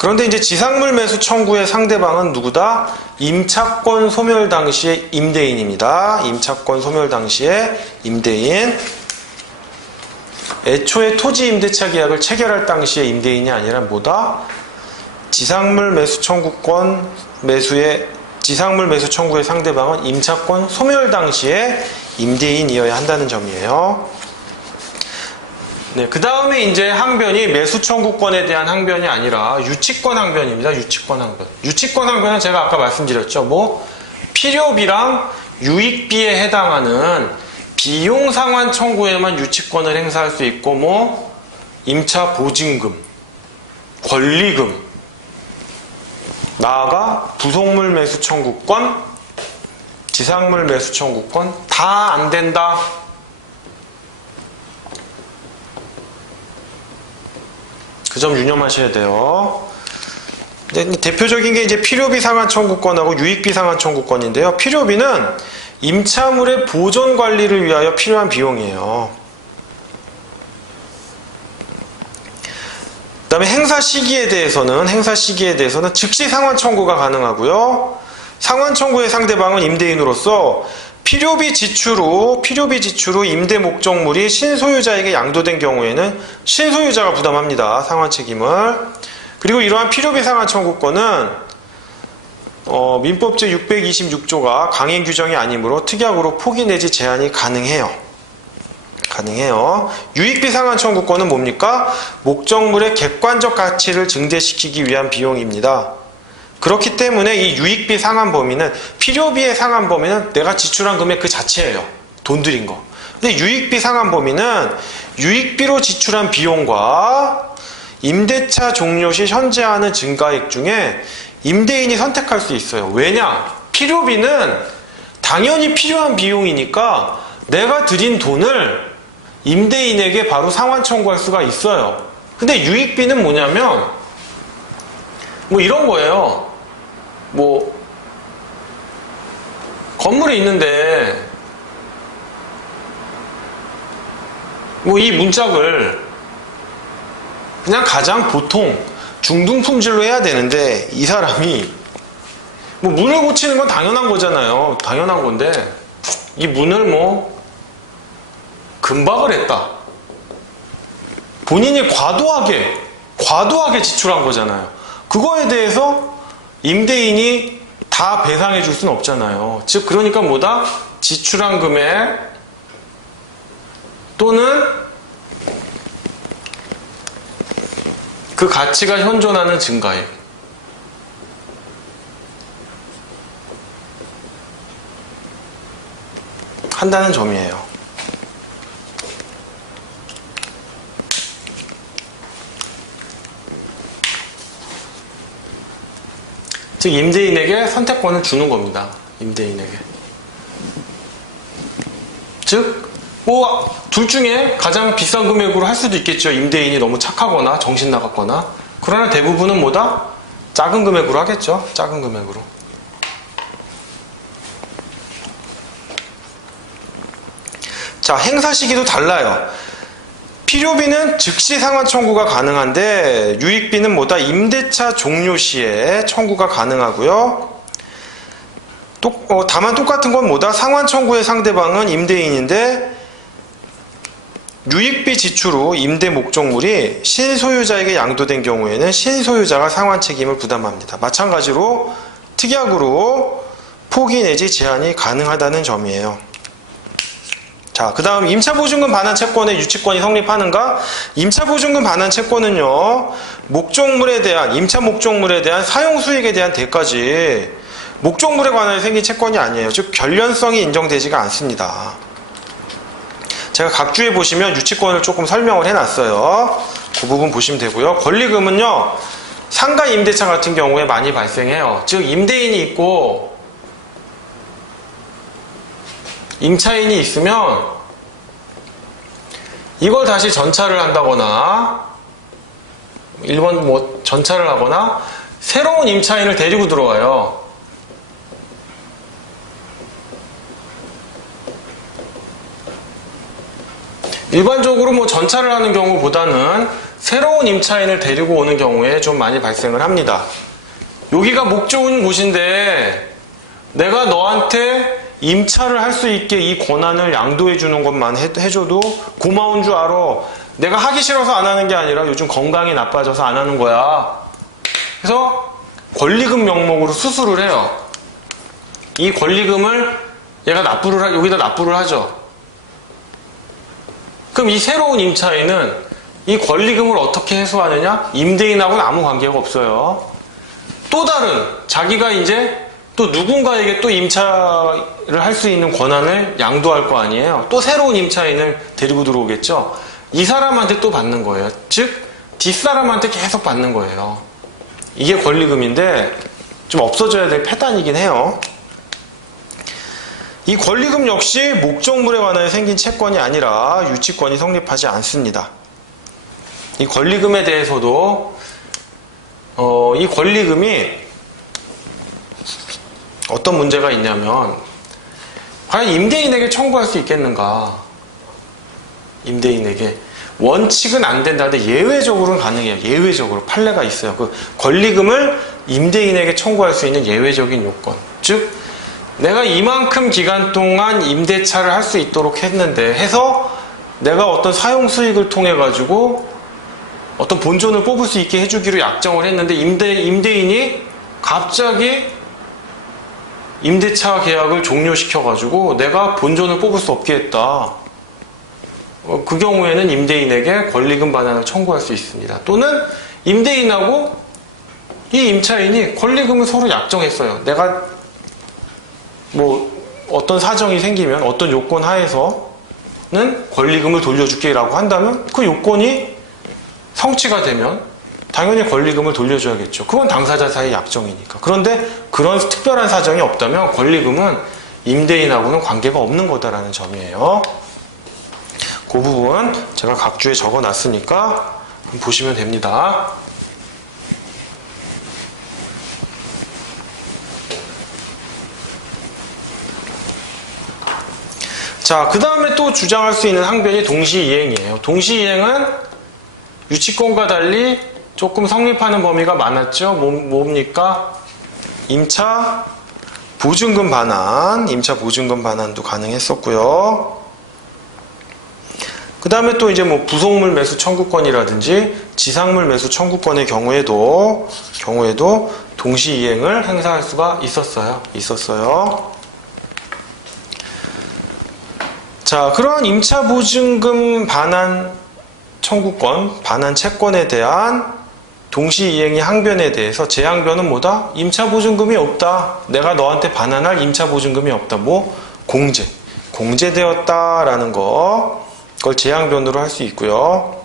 그런데 이제 지상물 매수 청구의 상대방은 누구다? 임차권 소멸 당시의 임대인입니다. 임차권 소멸 당시의 임대인. 애초에 토지 임대차 계약을 체결할 당시의 임대인이 아니라 뭐다? 지상물 매수 청구권 지상물 매수 청구의 상대방은 임차권 소멸 당시의 임대인이어야 한다는 점이에요. 네, 그 다음에 이제 항변이 매수 청구권에 대한 항변이 아니라 유치권 항변입니다. 유치권 항변. 유치권 항변은 제가 아까 말씀드렸죠. 뭐 필요비랑 유익비에 해당하는 비용 상환 청구에만 유치권을 행사할 수 있고, 뭐 임차 보증금, 권리금, 나아가 부속물 매수 청구권, 지상물 매수 청구권 다 안 된다. 그 점 유념하셔야 돼요. 대표적인 게 이제 필요비 상환 청구권하고 유익비 상환 청구권인데요. 필요비는 임차물의 보존 관리를 위하여 필요한 비용이에요. 그 다음에 행사 시기에 대해서는 즉시 상환 청구가 가능하고요. 상환 청구의 상대방은 임대인으로서 필요비 지출 후 임대 목적물이 신소유자에게 양도된 경우에는 신소유자가 부담합니다. 상환 책임을. 그리고 이러한 필요비 상환 청구권은 민법 제626조가 강행 규정이 아니므로 특약으로 포기 내지 제한이 가능해요. 유익비 상환 청구권은 뭡니까? 목적물의 객관적 가치를 증대시키기 위한 비용입니다. 그렇기 때문에 이 유익비 상환 범위는, 필요비의 상환 범위는 내가 지출한 금액 그 자체예요. 돈 들인 거. 근데 유익비 상환 범위는 유익비로 지출한 비용과 임대차 종료 시 현재하는 증가액 중에 임대인이 선택할 수 있어요. 왜냐? 필요비는 당연히 필요한 비용이니까 내가 들인 돈을 임대인에게 바로 상환 청구할 수가 있어요. 근데 유익비는 뭐냐면 뭐 이런 거예요. 뭐 건물이 있는데 뭐 이 문짝을 그냥 가장 보통 중등 품질로 해야 되는데 이 사람이 뭐 문을 고치는 건 당연한 거잖아요. 당연한 건데 이 문을 뭐 금박을 했다. 본인이 과도하게 지출한 거잖아요. 그거에 대해서 임대인이 다 배상해 줄 수는 없잖아요. 즉 그러니까 뭐다? 지출한 금액 또는 그 가치가 현존하는 증가액, 한다는 점이에요. 즉 임대인에게 선택권을 주는 겁니다. 임대인에게. 즉 뭐 둘 중에 가장 비싼 금액으로 할 수도 있겠죠. 임대인이 너무 착하거나 정신 나갔거나. 그러나 대부분은 뭐다? 작은 금액으로 하겠죠. 작은 금액으로. 자, 행사 시기도 달라요. 필요비는 즉시 상환 청구가 가능한데 유익비는 뭐다? 임대차 종료 시에 청구가 가능하고요. 다만 똑같은 건 뭐다? 상환 청구의 상대방은 임대인인데 유익비 지출 후 임대 목적물이 신소유자에게 양도된 경우에는 신소유자가 상환 책임을 부담합니다. 마찬가지로 특약으로 포기 내지 제한이 가능하다는 점이에요. 자, 그 다음 임차보증금 반환 채권의 유치권이 성립하는가? 임차보증금 반환 채권은요, 임차 목적물에 대한 사용수익에 대한 대가지 목적물에 관하여 생긴 채권이 아니에요. 즉 변련성이 인정되지가 않습니다. 제가 각주에 보시면 유치권을 조금 설명을 해놨어요. 그 부분 보시면 되고요. 권리금은요, 상가 임대차 같은 경우에 많이 발생해요. 즉 임대인이 있고 임차인이 있으면 이걸 다시 전차를 한다거나 전차를 하거나 새로운 임차인을 데리고 들어와요. 일반적으로 전차를 하는 경우보다는 새로운 임차인을 데리고 오는 경우에 좀 많이 발생을 합니다. 여기가 목 좋은 곳인데 내가 너한테 임차를 할 수 있게 이 권한을 양도해 주는 것만 해줘도 고마운 줄 알아. 내가 하기 싫어서 안 하는 게 아니라 요즘 건강이 나빠져서 안 하는 거야. 그래서 권리금 명목으로 수수를 해요. 이 권리금을 얘가 여기다 납부를 하죠. 그럼 이 새로운 임차인은 이 권리금을 어떻게 해소하느냐? 임대인하고는 아무 관계가 없어요. 또 다른 자기가 이제 또 누군가에게 또 임차를 할 수 있는 권한을 양도할 거 아니에요. 또 새로운 임차인을 데리고 들어오겠죠. 이 사람한테 또 받는 거예요. 즉 뒷사람한테 계속 받는 거예요. 이게 권리금인데 좀 없어져야 될 폐단이긴 해요. 이 권리금 역시 목적물에 관하여 생긴 채권이 아니라 유치권이 성립하지 않습니다. 이 권리금에 대해서도 이 권리금이 어떤 문제가 있냐면 과연 임대인에게 청구할 수 있겠는가? 임대인에게 원칙은 안 된다는데 예외적으로는 가능해요. 예외적으로 판례가 있어요. 그 권리금을 임대인에게 청구할 수 있는 예외적인 요건. 즉 내가 이만큼 기간 동안 임대차를 할 수 있도록 했는데 해서 내가 어떤 사용 수익을 통해 가지고 어떤 본전을 뽑을 수 있게 해주기로 약정을 했는데 임대인이 갑자기 임대차 계약을 종료시켜가지고 내가 본전을 뽑을 수 없게 했다. 그 경우에는 임대인에게 권리금 반환을 청구할 수 있습니다. 또는 임대인하고 이 임차인이 권리금을 서로 약정했어요. 내가 뭐 어떤 사정이 생기면 어떤 요건 하에서는 권리금을 돌려줄게 라고 한다면 그 요건이 성취가 되면 당연히 권리금을 돌려줘야겠죠. 그건 당사자 사이 약정이니까. 그런데 그런 특별한 사정이 없다면 권리금은 임대인하고는 관계가 없는 거다라는 점이에요. 그 부분 제가 각주에 적어놨으니까 보시면 됩니다. 자, 그 다음에 또 주장할 수 있는 항변이 동시이행이에요. 동시이행은 유치권과 달리 조금 성립하는 범위가 많았죠. 뭡니까? 임차 보증금 반환, 임차 보증금 반환도 가능했었고요. 그 다음에 또 이제 뭐 부속물 매수 청구권이라든지 지상물 매수 청구권의 경우에도 동시이행을 행사할 수가 있었어요. 자, 그러한 임차 보증금 반환 청구권, 반환 채권에 대한 동시이행의 항변에 대해서 제 항변은 뭐다? 임차 보증금이 없다. 내가 너한테 반환할 임차 보증금이 없다. 뭐? 공제되었다라는 거. 그걸 제 항변으로 할 수 있고요.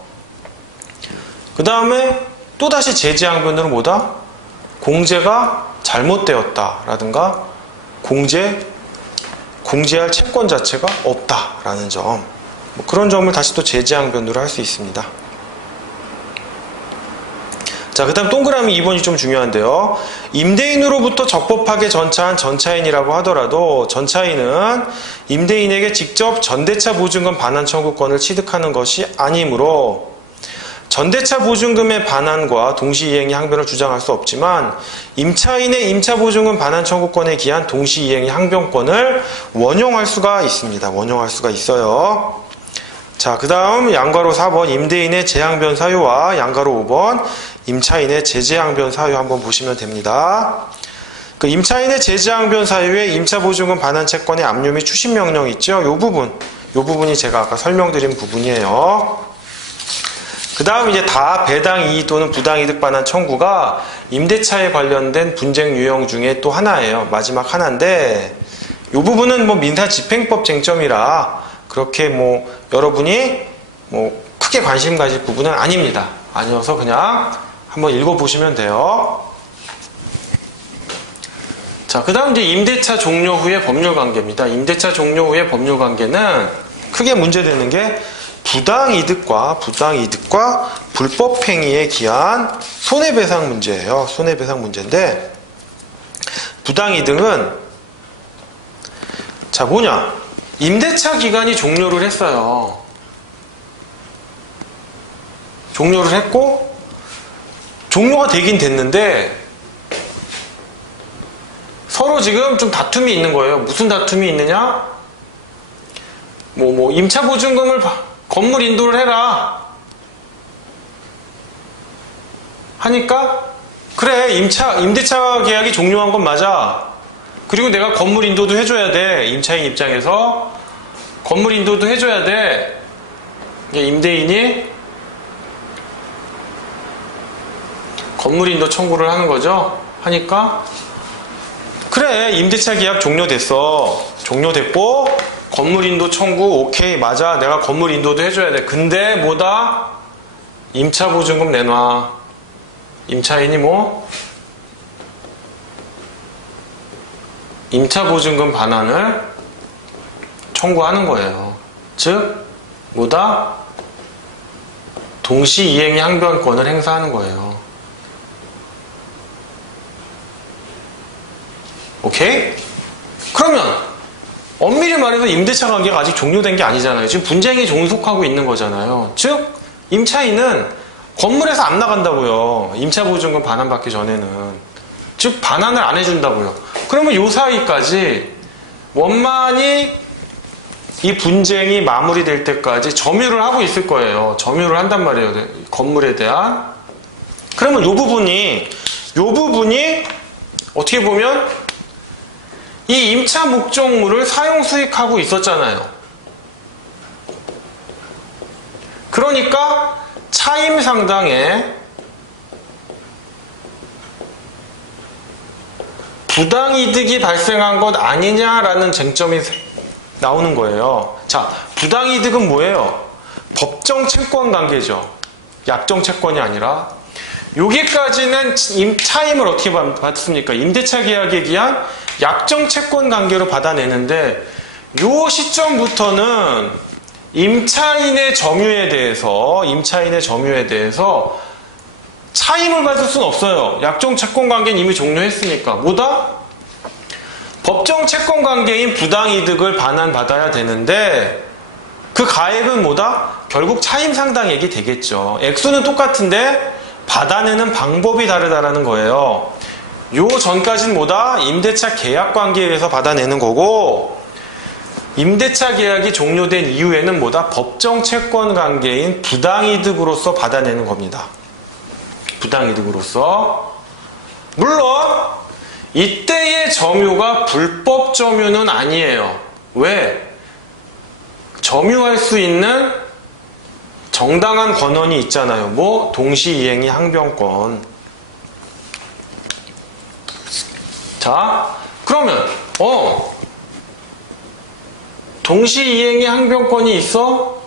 그 다음에 또다시 제 항변으로 뭐다? 공제가 잘못되었다라든가 공제할 채권 자체가 없다라는 점. 뭐 그런 점을 다시 또 제 항변으로 할 수 있습니다. 자, 그 다음 동그라미 2번이 좀 중요한데요. 임대인으로부터 적법하게 전차한 전차인이라고 하더라도 전차인은 임대인에게 직접 전대차 보증금 반환 청구권을 취득하는 것이 아니므로 전대차 보증금의 반환과 동시이행의 항변을 주장할 수 없지만 임차인의 임차 보증금 반환 청구권에 기한 동시이행의 항변권을 원용할 수가 있습니다. 원용할 수가 있어요. 자, 그 다음 양가로 4번 임대인의 재항변 사유와 양가로 5번 임차인의 제재항변 사유 한번 보시면 됩니다. 그 임차인의 제재항변 사유에 임차보증금 반환 채권의 압류 및 추심 명령이 있죠. 요 부분이 제가 아까 설명드린 부분이에요. 그 다음 이제 다 배당 이의 또는 부당 이득 반환 청구가 임대차에 관련된 분쟁 유형 중에 또 하나예요. 마지막 하나인데 요 부분은 뭐 민사집행법 쟁점이라 그렇게 뭐 여러분이 뭐 크게 관심 가질 부분은 아닙니다. 아니어서 그냥 한번 읽어보시면 돼요. 자, 그 다음 이제 임대차 종료 후의 법률관계입니다. 임대차 종료 후의 법률관계는 크게 문제되는 게 부당이득과 불법행위에 기한 손해배상 문제예요. 손해배상 문제인데 부당이득은 자, 뭐냐? 임대차 기간이 종료를 했어요. 종료를 했고 종료가 되긴 됐는데 서로 지금 좀 다툼이 있는 거예요. 무슨 다툼이 있느냐? 임차 보증금을 건물 인도를 해라 하니까 그래 임대차 계약이 종료한 건 맞아. 그리고 내가 건물 인도도 해줘야 돼. 임차인 입장에서 건물 인도도 해줘야 돼. 임대인이 건물 인도 청구를 하는 거죠. 하니까 그래 임대차 계약 종료됐고 건물 인도 청구 오케이 맞아. 내가 건물 인도도 해줘야 돼. 근데 뭐다? 임차 보증금 내놔. 임차인이 임차 보증금 반환을 청구하는 거예요. 즉 뭐다? 동시 이행의 항변권을 행사하는 거예요. 오케이? 그러면 엄밀히 말해서 임대차 관계가 아직 종료된 게 아니잖아요. 지금 분쟁이 종속하고 있는 거잖아요. 즉 임차인은 건물에서 안 나간다고요. 임차 보증금 반환받기 전에는. 즉 반환을 안 해준다고요. 그러면 요 사이까지 원만히 이 분쟁이 마무리될 때까지 점유를 하고 있을 거예요. 점유를 한단 말이에요. 건물에 대한. 그러면 요 부분이 어떻게 보면 이 임차 목적물을 사용 수익하고 있었잖아요. 그러니까 차임 상당의 부당이득이 발생한 것 아니냐라는 쟁점이 나오는 거예요. 자, 부당이득은 뭐예요? 법정 채권 관계죠. 약정 채권이 아니라. 여기까지는 차임을 어떻게 받습니까? 임대차 계약에 기한 약정 채권 관계로 받아내는데 요 시점부터는 임차인의 점유에 대해서 차임을 받을 수는 없어요. 약정 채권 관계는 이미 종료했으니까. 뭐다? 법정 채권 관계인 부당이득을 반환받아야 되는데 그 가액은 뭐다? 결국 차임 상당액이 되겠죠. 액수는 똑같은데 받아내는 방법이 다르다라는 거예요. 요 전까지는 뭐다? 임대차 계약 관계에 의해서 받아내는 거고 임대차 계약이 종료된 이후에는 뭐다? 법정 채권 관계인 부당이득으로서 받아내는 겁니다. 부당이득으로서. 물론 이때의 점유가 불법 점유는 아니에요. 왜? 점유할 수 있는 정당한 권한이 있잖아요. 동시이행이 항변권. 자, 그러면 동시이행의 항변권이 있어?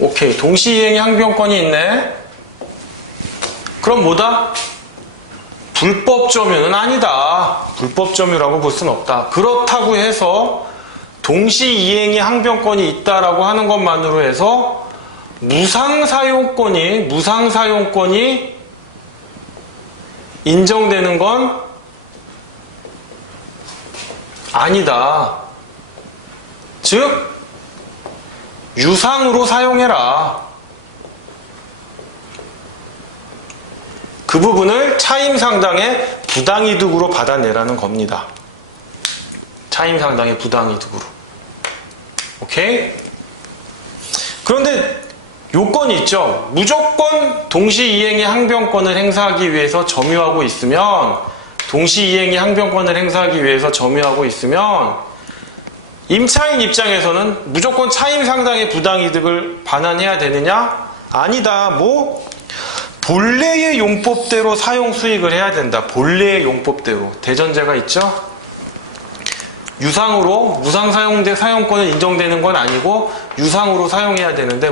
오케이, 동시이행의 항변권이 있네. 그럼 뭐다? 불법 점유는 아니다. 불법 점유라고 볼 수는 없다. 그렇다고 해서 동시이행의 항변권이 있다라고 하는 것만으로 해서 무상사용권이 인정되는 건 아니다. 즉 유상으로 사용해라. 그 부분을 차임 상당의 부당이득으로 받아내라는 겁니다. 차임 상당의 부당이득으로. 오케이? 그런데 요건이 있죠. 무조건 동시이행의 항변권을 행사하기 위해서 점유하고 있으면 임차인 입장에서는 무조건 차임 상당의 부당이득을 반환해야 되느냐? 아니다. 본래의 용법대로 사용 수익을 해야 된다. 본래의 용법대로. 대전제가 있죠? 유상으로 무상사용대 사용권은 인정되는 건 아니고 유상으로 사용해야 되는데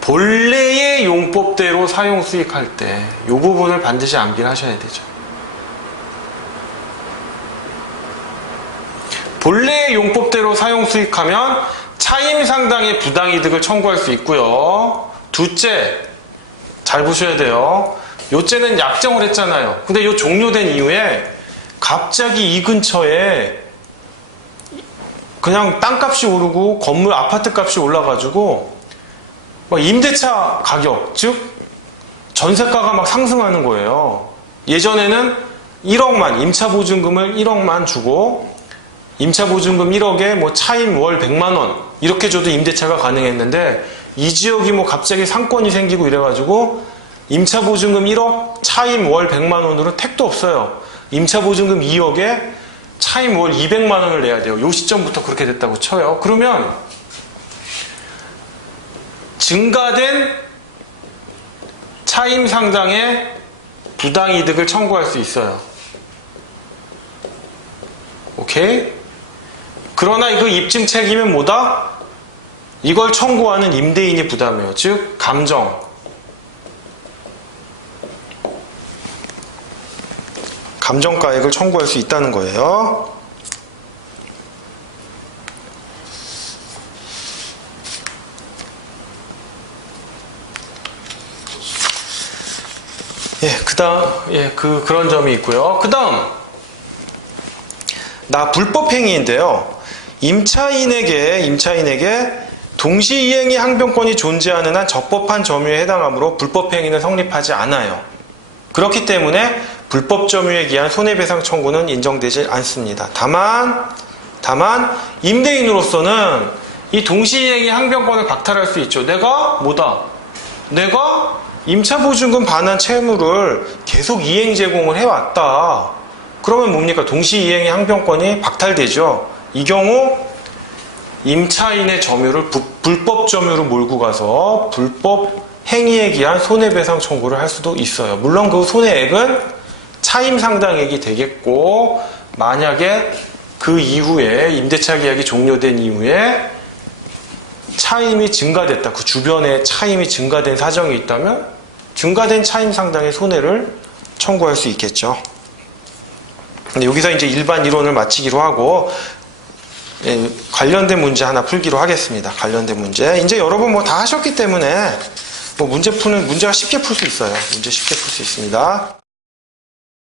본래의 용법대로 사용 수익할 때 이 부분을 반드시 암기를 하셔야 되죠. 본래의 용법대로 사용 수익하면 차임 상당의 부당이득을 청구할 수 있고요. 둘째, 잘 보셔야 돼요. 요째는 약정을 했잖아요. 근데 요 종료된 이후에 갑자기 이 근처에 그냥 땅값이 오르고 건물 아파트 값이 올라가지고 막 임대차 가격, 즉 전세가가 막 상승하는 거예요. 예전에는 1억만, 임차 보증금을 1억만 주고 임차 보증금 1억에 뭐 차임 월 100만 원 이렇게 줘도 임대차가 가능했는데 이 지역이 뭐 갑자기 상권이 생기고 이래가지고 임차 보증금 1억, 차임 월 100만 원으로 택도 없어요. 임차 보증금 2억에 차임 월 200만 원을 내야 돼요. 요 시점부터 그렇게 됐다고 쳐요. 그러면 증가된 차임 상당의 부당이득을 청구할 수 있어요. 오케이? 그러나 그 입증 책임은 뭐다? 이걸 청구하는 임대인이 부담해요. 즉 감정가액을 청구할 수 있다는 거예요. 그런 점이 있고요. 그 다음, 불법 행위인데요. 임차인에게 동시이행이 항변권이 존재하는 한 적법한 점유에 해당하므로 불법 행위는 성립하지 않아요. 그렇기 때문에 불법 점유에 기한 손해배상 청구는 인정되지 않습니다. 다만 임대인으로서는 이 동시이행이 항변권을 박탈할 수 있죠. 내가 임차보증금 반환 채무를 계속 이행 제공을 해왔다. 그러면 뭡니까? 동시이행의 항변권이 박탈되죠. 이 경우 임차인의 점유를 불법 점유로 몰고 가서 불법 행위에 기한 손해배상 청구를 할 수도 있어요. 물론 그 손해액은 차임 상당액이 되겠고, 만약에 그 이후에 임대차 계약이 종료된 이후에 차임이 증가됐다. 그 주변에 차임이 증가된 사정이 있다면 증가된 차임 상당의 손해를 청구할 수 있겠죠. 근데 여기서 이제 일반 이론을 마치기로 하고 관련된 문제 하나 풀기로 하겠습니다. 관련된 문제. 이제 여러분 뭐 다 하셨기 때문에 문제가 쉽게 풀 수 있어요. 문제 쉽게 풀 수 있습니다.